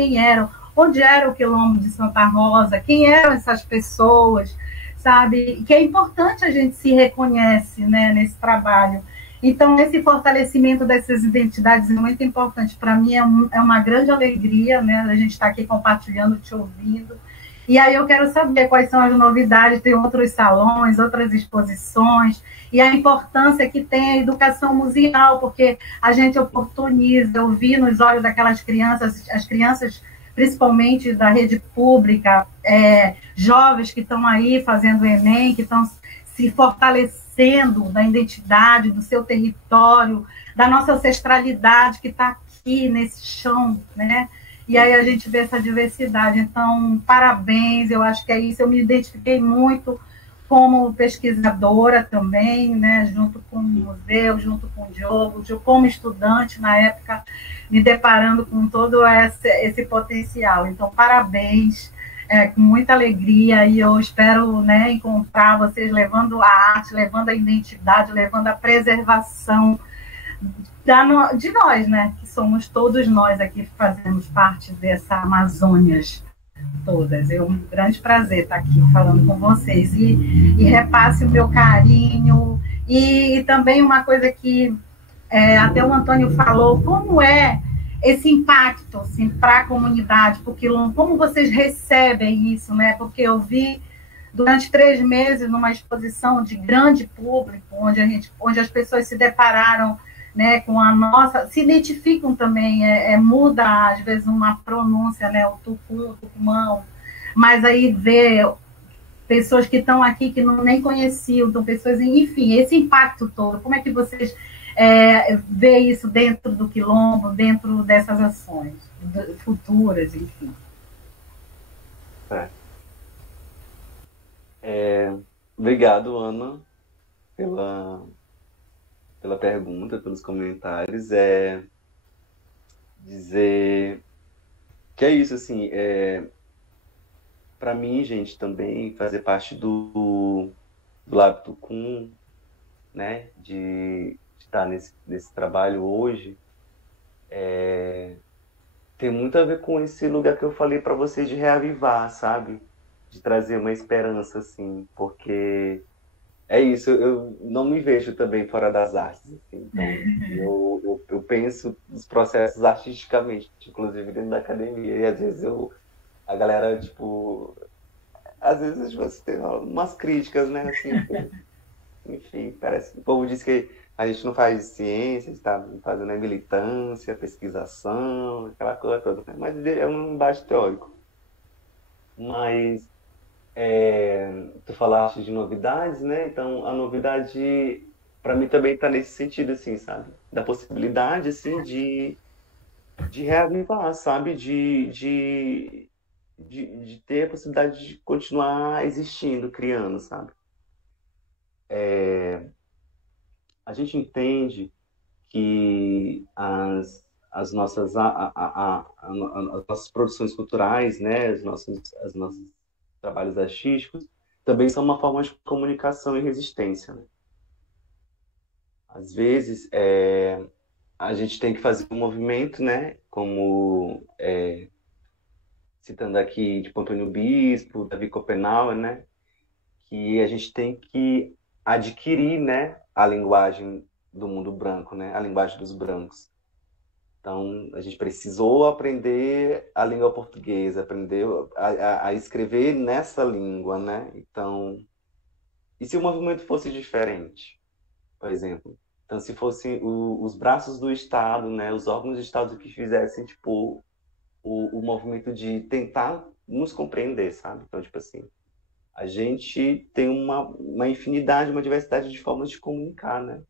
onde era o quilombo de Santa Rosa, quem eram essas pessoas, sabe, que é importante a gente se reconhece, né, nesse trabalho. Então, esse fortalecimento dessas identidades é muito importante. Para mim, é uma grande alegria, né, a gente estar aqui compartilhando, te ouvindo. E aí eu quero saber quais são as novidades, tem outros salões, outras exposições, e a importância que tem a educação musical, porque a gente oportuniza, ouvir nos olhos daquelas crianças, as crianças principalmente da rede pública, jovens que estão aí fazendo o Enem, que estão se fortalecendo da identidade, do seu território, da nossa ancestralidade que está aqui nesse chão, né? E aí a gente vê essa diversidade. Então, parabéns, eu acho que é isso. Eu me identifiquei muito como pesquisadora também, né, junto com o museu, junto com o Diogo, como estudante na época, me deparando com todo esse potencial. Então, parabéns, com muita alegria, e eu espero, né, encontrar vocês levando a arte, levando a identidade, levando a preservação de nós, né, que somos todos nós aqui que fazemos parte dessa Amazônias todas. É um grande prazer estar aqui falando com vocês e repasse o meu carinho e também uma coisa que até o Antônio falou, como é esse impacto assim, para a comunidade, porque como vocês recebem isso, né? Porque eu vi durante 3 meses numa exposição de grande público, onde as pessoas se depararam, né, com a nossa, se identificam também, muda às vezes uma pronúncia, né, o tucum, o tucumão, mas aí vê pessoas que estão aqui que nem conheciam, então pessoas, enfim, esse impacto todo, como é que vocês vê isso dentro do Quilombo, dentro dessas ações futuras, enfim? Obrigado, Ana, pela pergunta, pelos comentários. Dizer que é isso, assim, para mim, gente, também fazer parte do Lab Tucum, né, de estar nesse trabalho hoje, tem muito a ver com esse lugar que eu falei para vocês de reavivar, sabe? De trazer uma esperança, assim, porque é isso, eu não me vejo também fora das artes, assim, então eu penso nos processos artisticamente, inclusive dentro da academia, e às vezes a galera, tipo, às vezes você tem umas críticas, né, assim, enfim, parece, o povo diz que a gente não faz ciência, está fazendo a militância, pesquisação, aquela coisa toda, né? Mas é um embate teórico. Mas tu falaste de novidades, né? Então a novidade para mim também está nesse sentido, assim, sabe? Da possibilidade, assim, de reavivar, sabe? De ter a possibilidade de continuar existindo, criando, sabe? A gente entende que as nossas produções culturais, né? Os nossos trabalhos artísticos também são uma forma de comunicação e resistência, né? Às vezes a gente tem que fazer um movimento, né? Como citando aqui tipo Antônio Bispo, Davi Copenhauer, né? Que a gente tem que adquirir, né? A linguagem do mundo branco, né? A linguagem dos brancos. Então, a gente precisou aprender a língua portuguesa, aprender a escrever nessa língua, né? Então, e se o movimento fosse diferente, por exemplo? Então, se fossem os braços do Estado, né? Os órgãos do Estado que fizessem, tipo, o movimento de tentar nos compreender, sabe? Então, tipo assim, a gente tem uma infinidade, uma diversidade de formas de comunicar, né?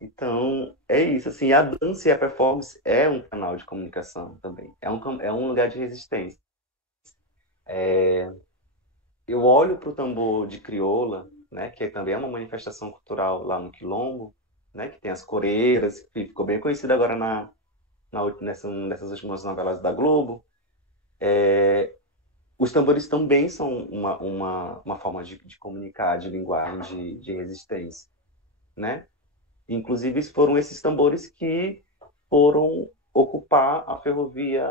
Então, é isso, assim, a dança e a performance é um canal de comunicação também, é um lugar de resistência. Eu olho para o tambor de crioula, né, que também é uma manifestação cultural lá no Quilombo, né, que tem as coreiras, que ficou bem conhecida agora nessas últimas novelas da Globo. Os tambores também são uma forma de comunicar, de linguagem, de resistência, né? Inclusive, foram esses tambores que foram ocupar a ferrovia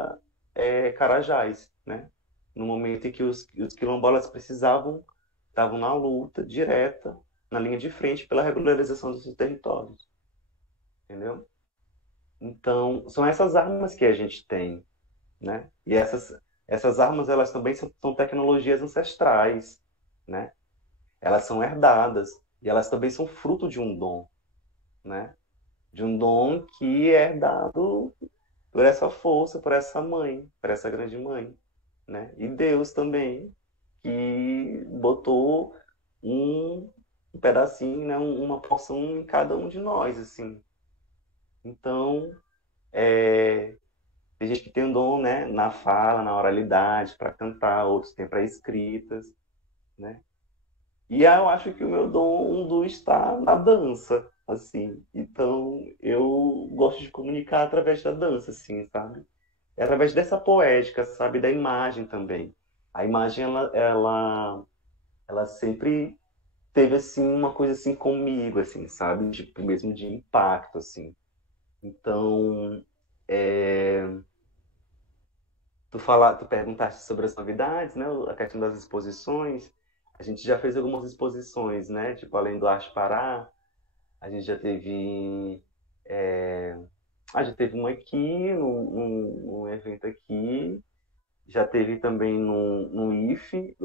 Carajás, né? No momento em que os quilombolas precisavam estavam na luta direta, na linha de frente, pela regularização dos seus territórios. Entendeu? Então, são essas armas que a gente tem, né? E essas armas, elas também são tecnologias ancestrais, né? Elas são herdadas e elas também são fruto de um dom, né? De um dom que é dado por essa força, por essa mãe, por essa grande mãe, né? E Deus também, que botou um pedacinho, né? Uma porção em cada um de nós, assim. Então, tem gente que tem um dom, né? Na fala, na oralidade, para cantar, outros têm para escritas, né? E eu acho que o meu dom está na dança, assim. Então, eu gosto de comunicar através da dança, assim, sabe? É através dessa poética, sabe? Da imagem também. A imagem, ela sempre teve, assim, uma coisa, assim, comigo, assim, sabe? Tipo, mesmo de impacto, assim. Então, tu perguntaste sobre as novidades, né? A questão das exposições. A gente já fez algumas exposições, né? Tipo, além do Arte Pará, a gente já teve. Já teve uma aqui, num evento aqui. Já teve também no IFE,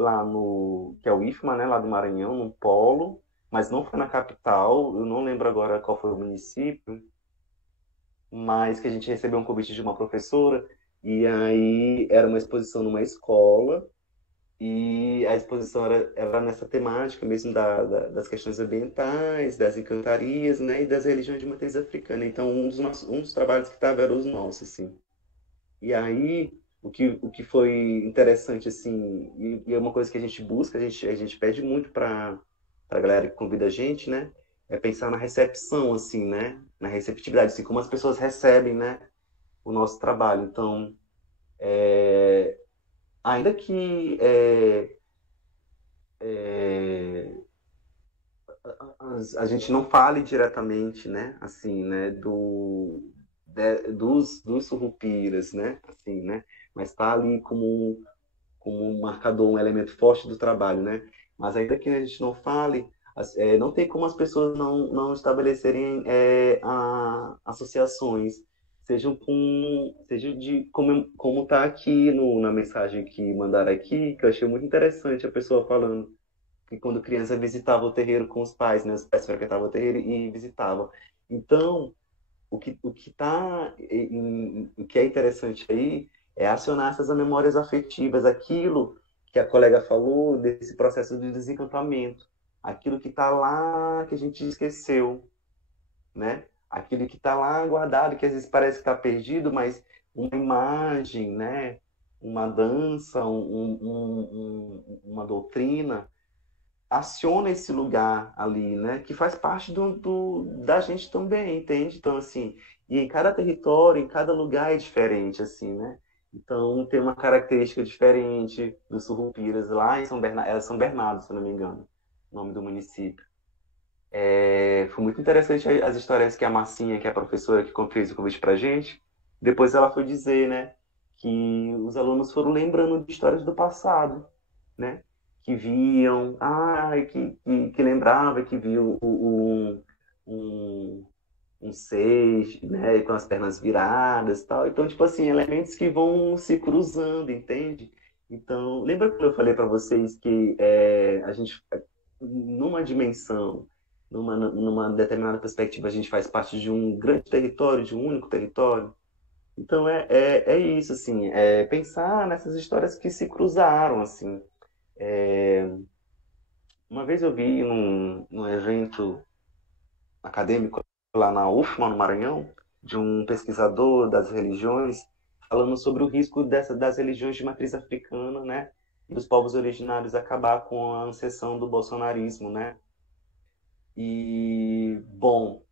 que é o IFMA, né? Lá do Maranhão, num polo. Mas não foi na capital, eu não lembro agora qual foi o município, mas que a gente recebeu um convite de uma professora, e aí era uma exposição numa escola, e a exposição era nessa temática mesmo das questões ambientais, das encantarias, né, e das religiões de matriz africana. Então, um dos trabalhos que estava era os nossos, assim. E aí, o que foi interessante, assim, e é uma coisa que a gente busca, a gente pede muito para a galera que convida a gente, né, é pensar na recepção, assim, né, na receptividade, assim, como as pessoas recebem, né, o nosso trabalho. Então, ainda que a gente não fale diretamente, né, assim, né, dos surrupiras, né, assim, né, mas está ali como um marcador, um elemento forte do trabalho, né, mas ainda que a gente não fale, não tem como as pessoas não estabelecerem associações, seja de como está aqui na mensagem que mandaram aqui, que eu achei muito interessante a pessoa falando que quando criança visitava o terreiro com os pais, né? Os pais frequentavam o terreiro e visitavam. Então, o que é interessante aí é acionar essas memórias afetivas, aquilo que a colega falou desse processo de desencantamento, aquilo que está lá que a gente esqueceu, né? Aquilo que está lá guardado, que às vezes parece que está perdido, mas uma imagem, né? Uma dança, uma doutrina aciona esse lugar ali, né? Que faz parte da gente também, entende? Então, assim, e em cada território, em cada lugar é diferente, assim, né? Então, tem uma característica diferente dos surrupiras lá em São Bernardo, se eu não me engano, o nome do município. Foi muito interessante as histórias que a Marcinha, que é a professora que fez o convite pra gente, depois ela foi dizer, né? Que os alunos foram lembrando de histórias do passado, né? Que viam, que lembrava que viu um seixo, né, com as pernas viradas e tal. Então, tipo assim, elementos que vão se cruzando, entende? Então, lembra quando eu falei para vocês que a gente, numa dimensão, numa determinada perspectiva, a gente faz parte de um grande território, de um único território? Então, é isso, assim, pensar nessas histórias que se cruzaram, assim. Uma vez eu vi num evento acadêmico lá na UFMA, no Maranhão, de um pesquisador das religiões, falando sobre o risco das religiões de matriz africana, né, e dos povos originários acabar com a ascensão do bolsonarismo, né. E, bom,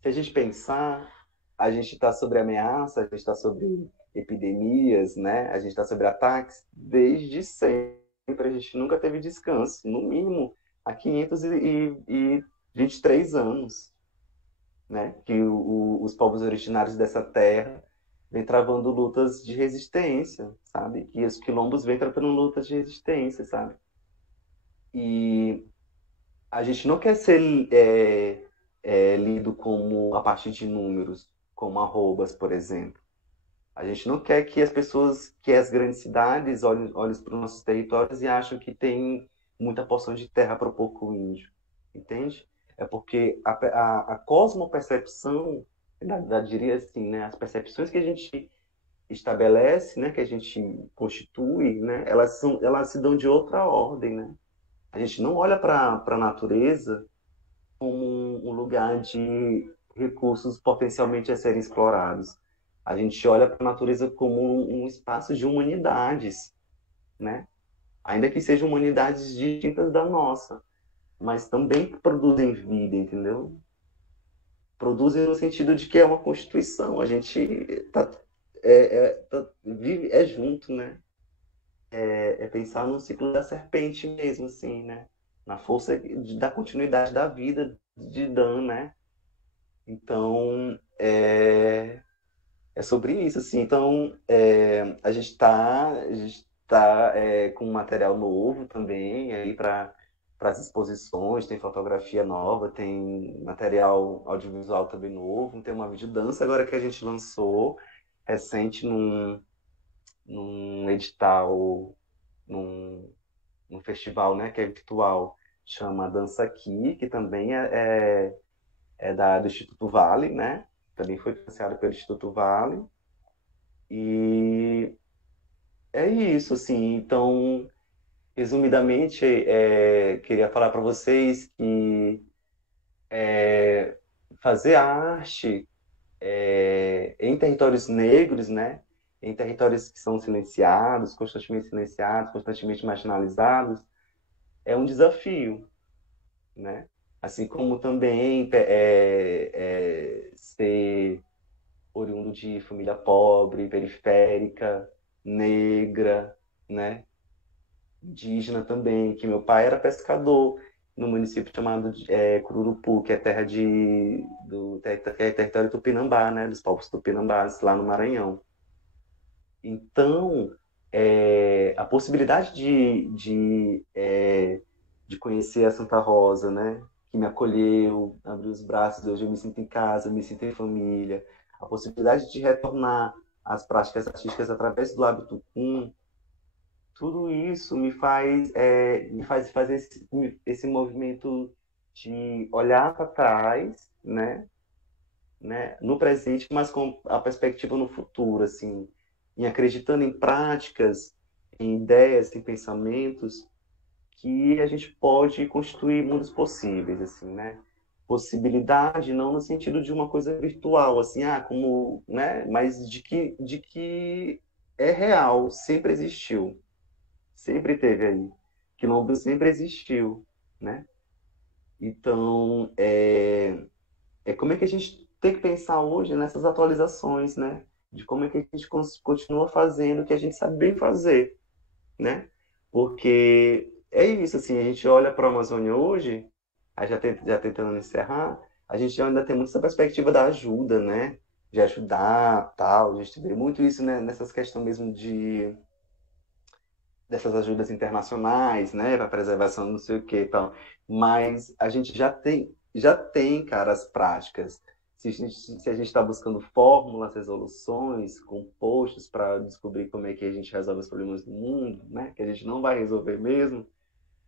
se a gente pensar, a gente está sobre ameaça, a gente está sobre epidemias, né, a gente está sobre ataques desde sempre. A gente nunca teve descanso, no mínimo há 523 anos, né? Que os povos originários dessa terra vêm travando lutas de resistência, sabe? Que os quilombos vêm travando lutas de resistência, sabe? E a gente não quer ser lido como a partir de números, como arrobas, por exemplo. A gente não quer que as pessoas, que as grandes cidades olhem para os nossos territórios e acham que tem muita porção de terra para o porco índio, entende? É porque a cosmopercepção, diria assim, né, as percepções que a gente estabelece, né, que a gente constitui, né, elas se dão de outra ordem, né? A gente não olha para a natureza como um lugar de recursos potencialmente a serem explorados. A gente olha para a natureza como um espaço de humanidades, né? Ainda que sejam humanidades distintas da nossa, mas também produzem vida, entendeu? Produzem no sentido de que é uma constituição. A gente vive junto, né? É pensar no ciclo da serpente mesmo, assim, né? Na força da continuidade da vida de Dan, né? Então, é sobre isso, assim. Então, a gente tá com um material novo também aí para as exposições, tem fotografia nova, tem material audiovisual também novo, tem uma videodança agora que a gente lançou recente num edital, num festival, né, que é virtual, chama Dança Aqui, que também do Instituto Vale, né? Também foi financiado pelo Instituto Vale. E é isso, assim. Então, resumidamente, queria falar para vocês que fazer arte em territórios negros, né? Em territórios que são silenciados, constantemente marginalizados, é um desafio, né? Assim como também ser oriundo de família pobre, periférica, negra, né? Indígena também, que meu pai era pescador no município chamado Cururupu, que é que é território tupinambá, né? Dos povos tupinambás, lá no Maranhão. Então, a possibilidade de conhecer a Santa Rosa, né? Que me acolheu, abriu os braços, hoje eu me sinto em casa, me sinto em família. A possibilidade de retornar às práticas artísticas através do Lábio Tucum, tudo isso me faz fazer esse movimento de olhar para trás, né? No presente, mas com a perspectiva no futuro, assim, em acreditando em práticas, em ideias, em pensamentos que a gente pode constituir mundos possíveis, assim, né? Possibilidade não no sentido de uma coisa virtual, assim, como, né? Mas de que é real, sempre existiu, sempre teve aí, quilombo sempre existiu, né? Então, como é que a gente tem que pensar hoje nessas atualizações, né? De como é que a gente continua fazendo o que a gente sabe bem fazer, né? Porque é isso, assim, a gente olha para a Amazônia hoje, aí já tentando encerrar, a gente ainda tem muito essa perspectiva da ajuda, né? De ajudar, tal, a gente vê muito isso, né? Nessas questões mesmo dessas ajudas internacionais, né? Para preservação, não sei o que, tal. Mas a gente já tem, cara, as práticas. Se a gente está buscando fórmulas, resoluções, compostos para descobrir como é que a gente resolve os problemas do mundo, né? Que a gente não vai resolver mesmo,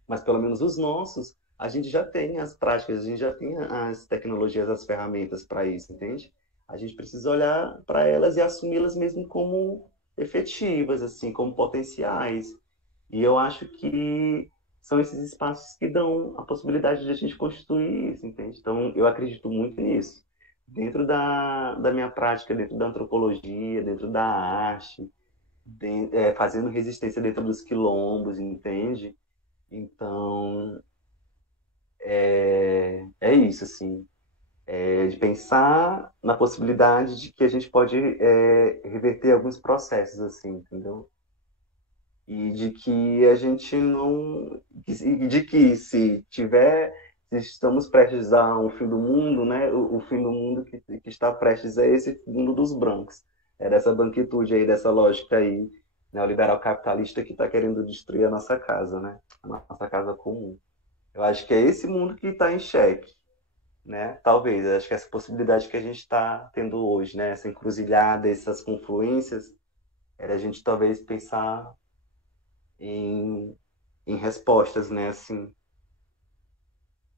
mas pelo menos os nossos, a gente já tem as práticas, a gente já tem as tecnologias, as ferramentas para isso, entende? A gente precisa olhar para elas e assumi-las mesmo como efetivas, assim, como potenciais. E eu acho que são esses espaços que dão a possibilidade de a gente constituir isso, entende? Então, eu acredito muito nisso. Dentro da minha prática, dentro da antropologia, dentro da arte, fazendo resistência dentro dos quilombos, entende? Então, é isso, assim. De pensar na possibilidade de que a gente pode reverter alguns processos, assim, entendeu? E de que a gente não... De que se estamos prestes a um fim do mundo, né? O fim do mundo que está prestes é esse mundo dos brancos. É dessa branquitude aí, dessa lógica aí, neoliberal capitalista que está querendo destruir a nossa casa, né? a nossa casa comum. Eu acho que é esse mundo que está em xeque, né? Talvez, eu acho que essa possibilidade que a gente está tendo hoje, né? Essa encruzilhada, essas confluências, era a gente talvez pensar em, em respostas, né? Assim,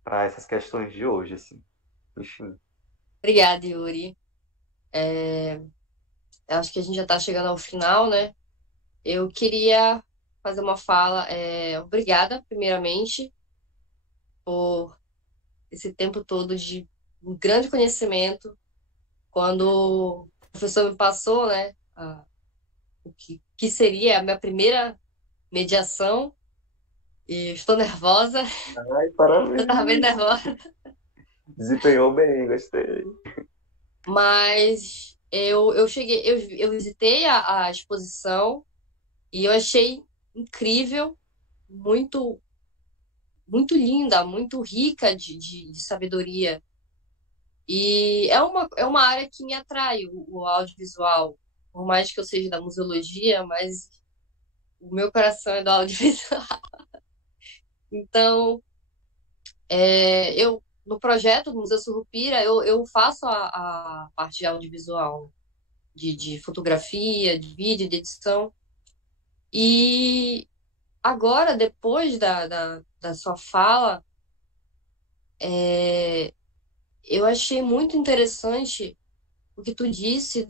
para essas questões de hoje, assim. Enfim. Obrigada, Yuri. Eu acho que a gente já está chegando ao final, né? Eu queria fazer uma fala. Obrigada, primeiramente, por esse tempo todo de um grande conhecimento. Quando o professor me passou, né, o que seria a minha primeira mediação, e estou nervosa, Ai, eu estava bem parabéns! nervosa, Desempenhou bem, gostei. mas eu cheguei, eu visitei a exposição e eu achei incrível, muito, muito linda, muito rica de sabedoria. E é uma área que me atrai, o audiovisual. Por mais que eu seja da museologia, mas o meu coração é do audiovisual. Então, eu no projeto do Museu Surupira, eu faço a parte de audiovisual, de fotografia, de vídeo, de edição. E agora, depois da sua fala, eu achei muito interessante o que tu disse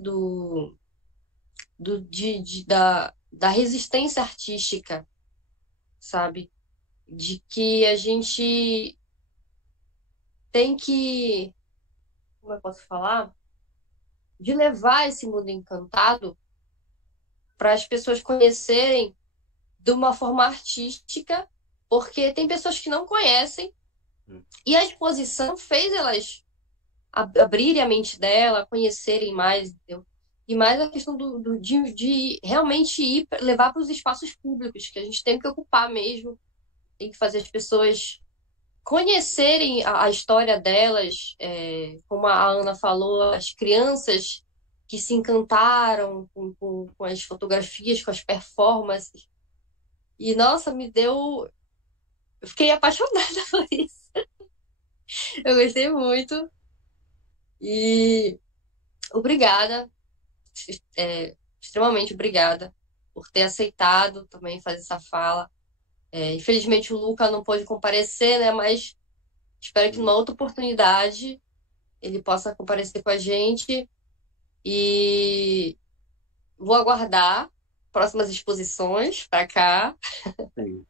da resistência artística, sabe? De que a gente tem que, como eu posso falar? De levar esse mundo encantado para as pessoas conhecerem de uma forma artística, porque tem pessoas que não conhecem, e a exposição fez elas abrirem a mente dela, conhecerem mais, entendeu? E mais a questão de realmente levar para os espaços públicos, que a gente tem que ocupar mesmo, tem que fazer as pessoas conhecerem a história delas, como a Ana falou, as crianças que se encantaram com as fotografias, com as performances. E, nossa, eu fiquei apaixonada por isso. Eu gostei muito. E obrigada, extremamente obrigada por ter aceitado também fazer essa fala. Infelizmente o Luca não pôde comparecer, né? Mas espero que numa outra oportunidade ele possa comparecer com a gente. E vou aguardar próximas exposições para cá. Sim.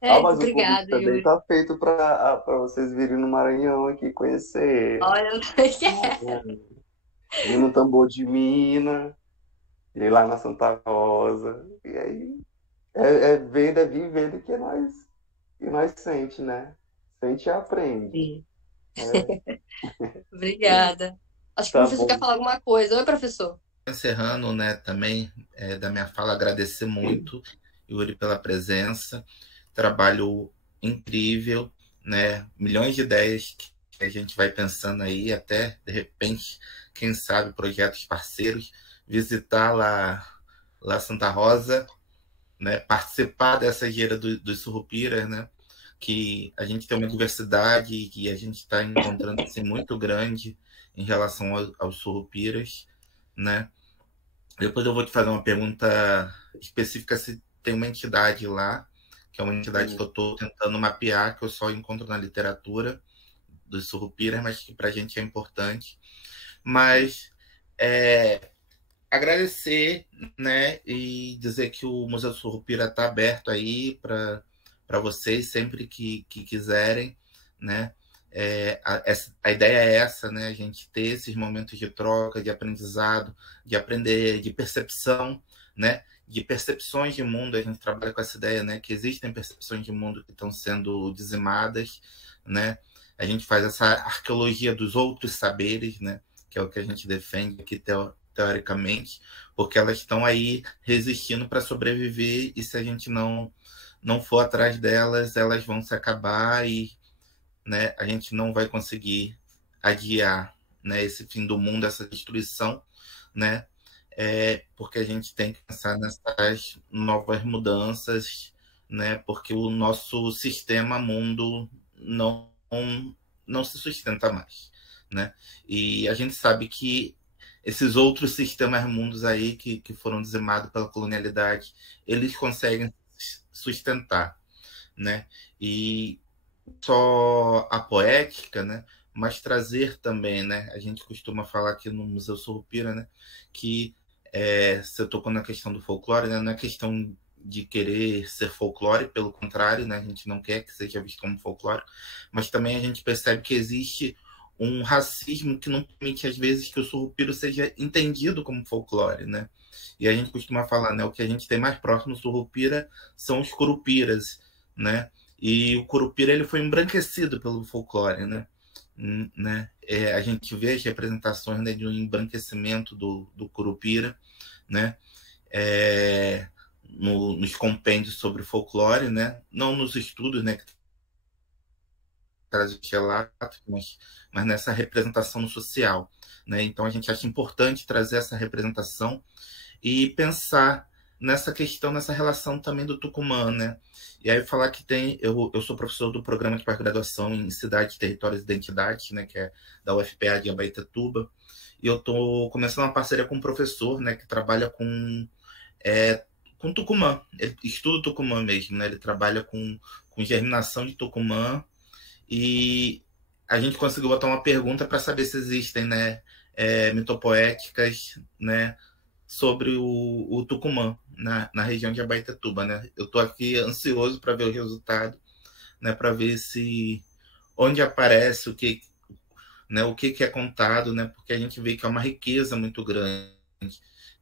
Mas o convite Obrigada, também Yuri. está feito para vocês virem no Maranhão aqui conhecer. Olha, eu também quero. Ir no Tambor de Minas, ir lá na Santa Rosa. E aí vendo, é vivendo que nós sente, né? Sente e aprende. Sim. É, Obrigada. Acho que o tá professor quer bom. falar alguma coisa. Oi, professor. Encerrando, né, também da minha fala, agradecer muito, Yuri, pela presença. Trabalho incrível, né? Milhões de ideias que a gente vai pensando aí, até de repente, quem sabe, projetos parceiros, visitar lá Santa Rosa, né? Participar dessa gira dos Surrupiras, né? Que a gente tem uma diversidade que a gente está encontrando assim, muito grande em relação aos Surrupiras, né? Depois eu vou te fazer uma pergunta específica se tem uma entidade lá, que é uma entidade que eu estou tentando mapear, que eu só encontro na literatura dos Surrupiras, mas que para a gente é importante. Mas agradecer, né, e dizer que o Museu Surrupira está aberto aí para vocês sempre que quiserem, né? A ideia é essa, né? A gente ter esses momentos de troca, de aprendizado, de aprender, de percepção, né? De percepções de mundo. A gente trabalha com essa ideia, né? Que existem percepções de mundo que estão sendo dizimadas, né? A gente faz essa arqueologia dos outros saberes, né? Que é o que a gente defende aqui teoricamente, porque elas estão aí resistindo para sobreviver, e se a gente não for atrás delas, elas vão se acabar e, né, a gente não vai conseguir adiar, né, esse fim do mundo, essa destruição, né, porque a gente tem que pensar nessas novas mudanças, né? Porque o nosso sistema mundo não se sustenta mais, né? E a gente sabe que esses outros sistemas mundos aí que foram dizimados pela colonialidade, eles conseguem sustentar, né? E só a poética, né? Mas trazer também, né? A gente costuma falar aqui no Museu Surupira, né? Que você tocou na questão do folclore, né? Não é questão de querer ser folclore, pelo contrário, né? A gente não quer que seja visto como folclore, mas também a gente percebe que existe um racismo que não permite, às vezes, que o surrupiro seja entendido como folclore, né? E a gente costuma falar, né? O que a gente tem mais próximo do surrupira são os curupiras, né? E o curupira ele foi embranquecido pelo folclore, né? A gente vê as representações, né, de um embranquecimento do curupira, né? Nos compêndios sobre folclore, né? Não nos estudos, né, que traz os relatos, mas nessa representação no social, né? Então a gente acha importante trazer essa representação e pensar nessa questão, nessa relação também do Tucumã, né? E aí falar que eu sou professor do programa de pós-graduação em Cidade, Territórios e Identidade, né, que é da UFPA de Abaetetuba, e eu estou começando uma parceria com um professor, né, que trabalha com Tucumã, ele estuda Tucumã mesmo, né? Ele trabalha com germinação de Tucumã, e a gente conseguiu botar uma pergunta para saber se existem, né, mitopoéticas, né, sobre o Tucumã, na região de Abaetetuba, né? Eu estou aqui ansioso para ver o resultado, né, para ver onde aparece o que é contado, né? Porque a gente vê que é uma riqueza muito grande,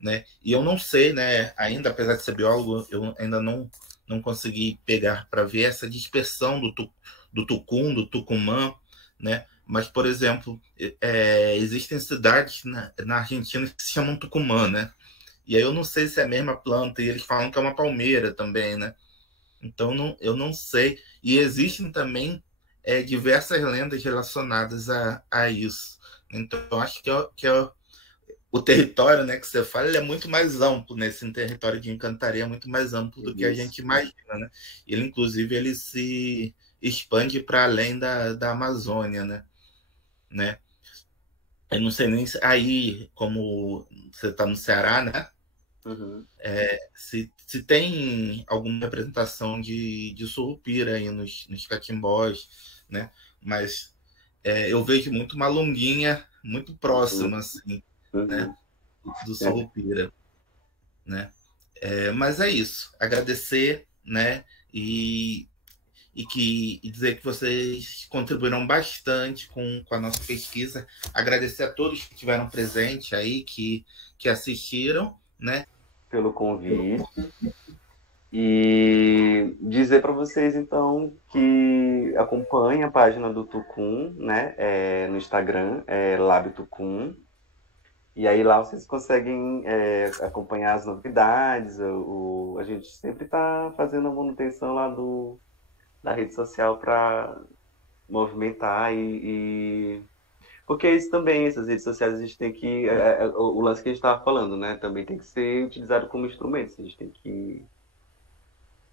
né? E eu não sei, né, ainda, apesar de ser biólogo, eu ainda não consegui pegar para ver essa dispersão do Tucum, do Tucumã, né? Mas, por exemplo, existem cidades na Argentina que se chamam Tucumã, né? E aí eu não sei se é a mesma planta, e eles falam que é uma palmeira também, né? Então eu não sei. E existem também diversas lendas relacionadas a isso. Então eu acho que o território, né, que você fala, ele é muito mais amplo, né? Esse território de Encantaria é muito mais amplo do que a gente imagina, né? Ele, inclusive, ele se expande para além da Amazônia, né? Eu não sei nem se aí, como você está no Ceará, né? Uhum. Se tem alguma representação de surrupira aí nos catimbós, né? Mas eu vejo muito uma longuinha muito próxima, assim, né? Do surrupira, né? Mas é isso. Agradecer, né? E dizer que vocês contribuíram bastante com a nossa pesquisa. Agradecer a todos que estiveram presentes aí, que assistiram, né? Pelo convite. E dizer para vocês, então, que acompanhem a página do Tucum, né? No Instagram, Lab Tucum. E aí lá vocês conseguem acompanhar as novidades. A gente sempre está fazendo a manutenção lá da rede social para movimentar porque isso também, essas redes sociais, a gente tem que... o lance que a gente estava falando, né? Também tem que ser utilizado como instrumento. A gente tem que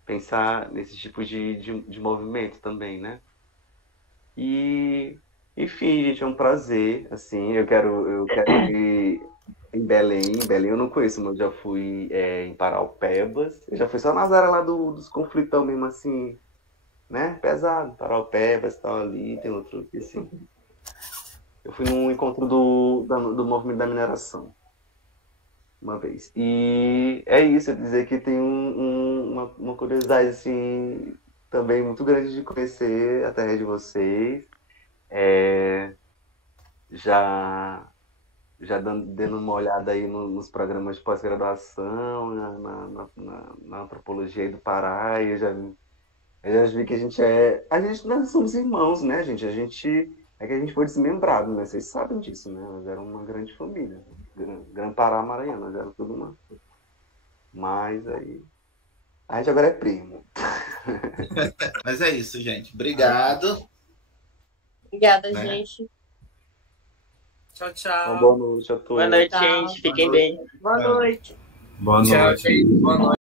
pensar nesse tipo de movimento também, né? E, enfim, gente, é um prazer, assim. Eu quero ir em Belém. Em Belém eu não conheço, mas eu já fui em Paraupebas. Eu já fui só nas áreas lá dos conflitão mesmo, assim, né? Pesado. Paraupebas e tal ali, tem outro aqui, assim. Eu fui num encontro do movimento da mineração uma vez. E é isso, eu dizer que tem uma curiosidade assim, também muito grande de conhecer a terra de vocês. Já dando uma olhada aí nos programas de pós-graduação, na antropologia aí do Pará, e eu já vi que nós somos irmãos, né, gente? É que a gente foi desmembrado, né? Vocês sabem disso, né? Nós éramos uma grande família. Grande Pará, Maranhão, nós éramos tudo uma. Mas aí... A gente agora é primo. Mas é isso, gente. Obrigado. Obrigada, gente. Tchau, tchau. Então, boa noite a todos. Boa noite, gente. Fiquem bem. Boa noite. Boa noite. Tchau, gente. Boa noite.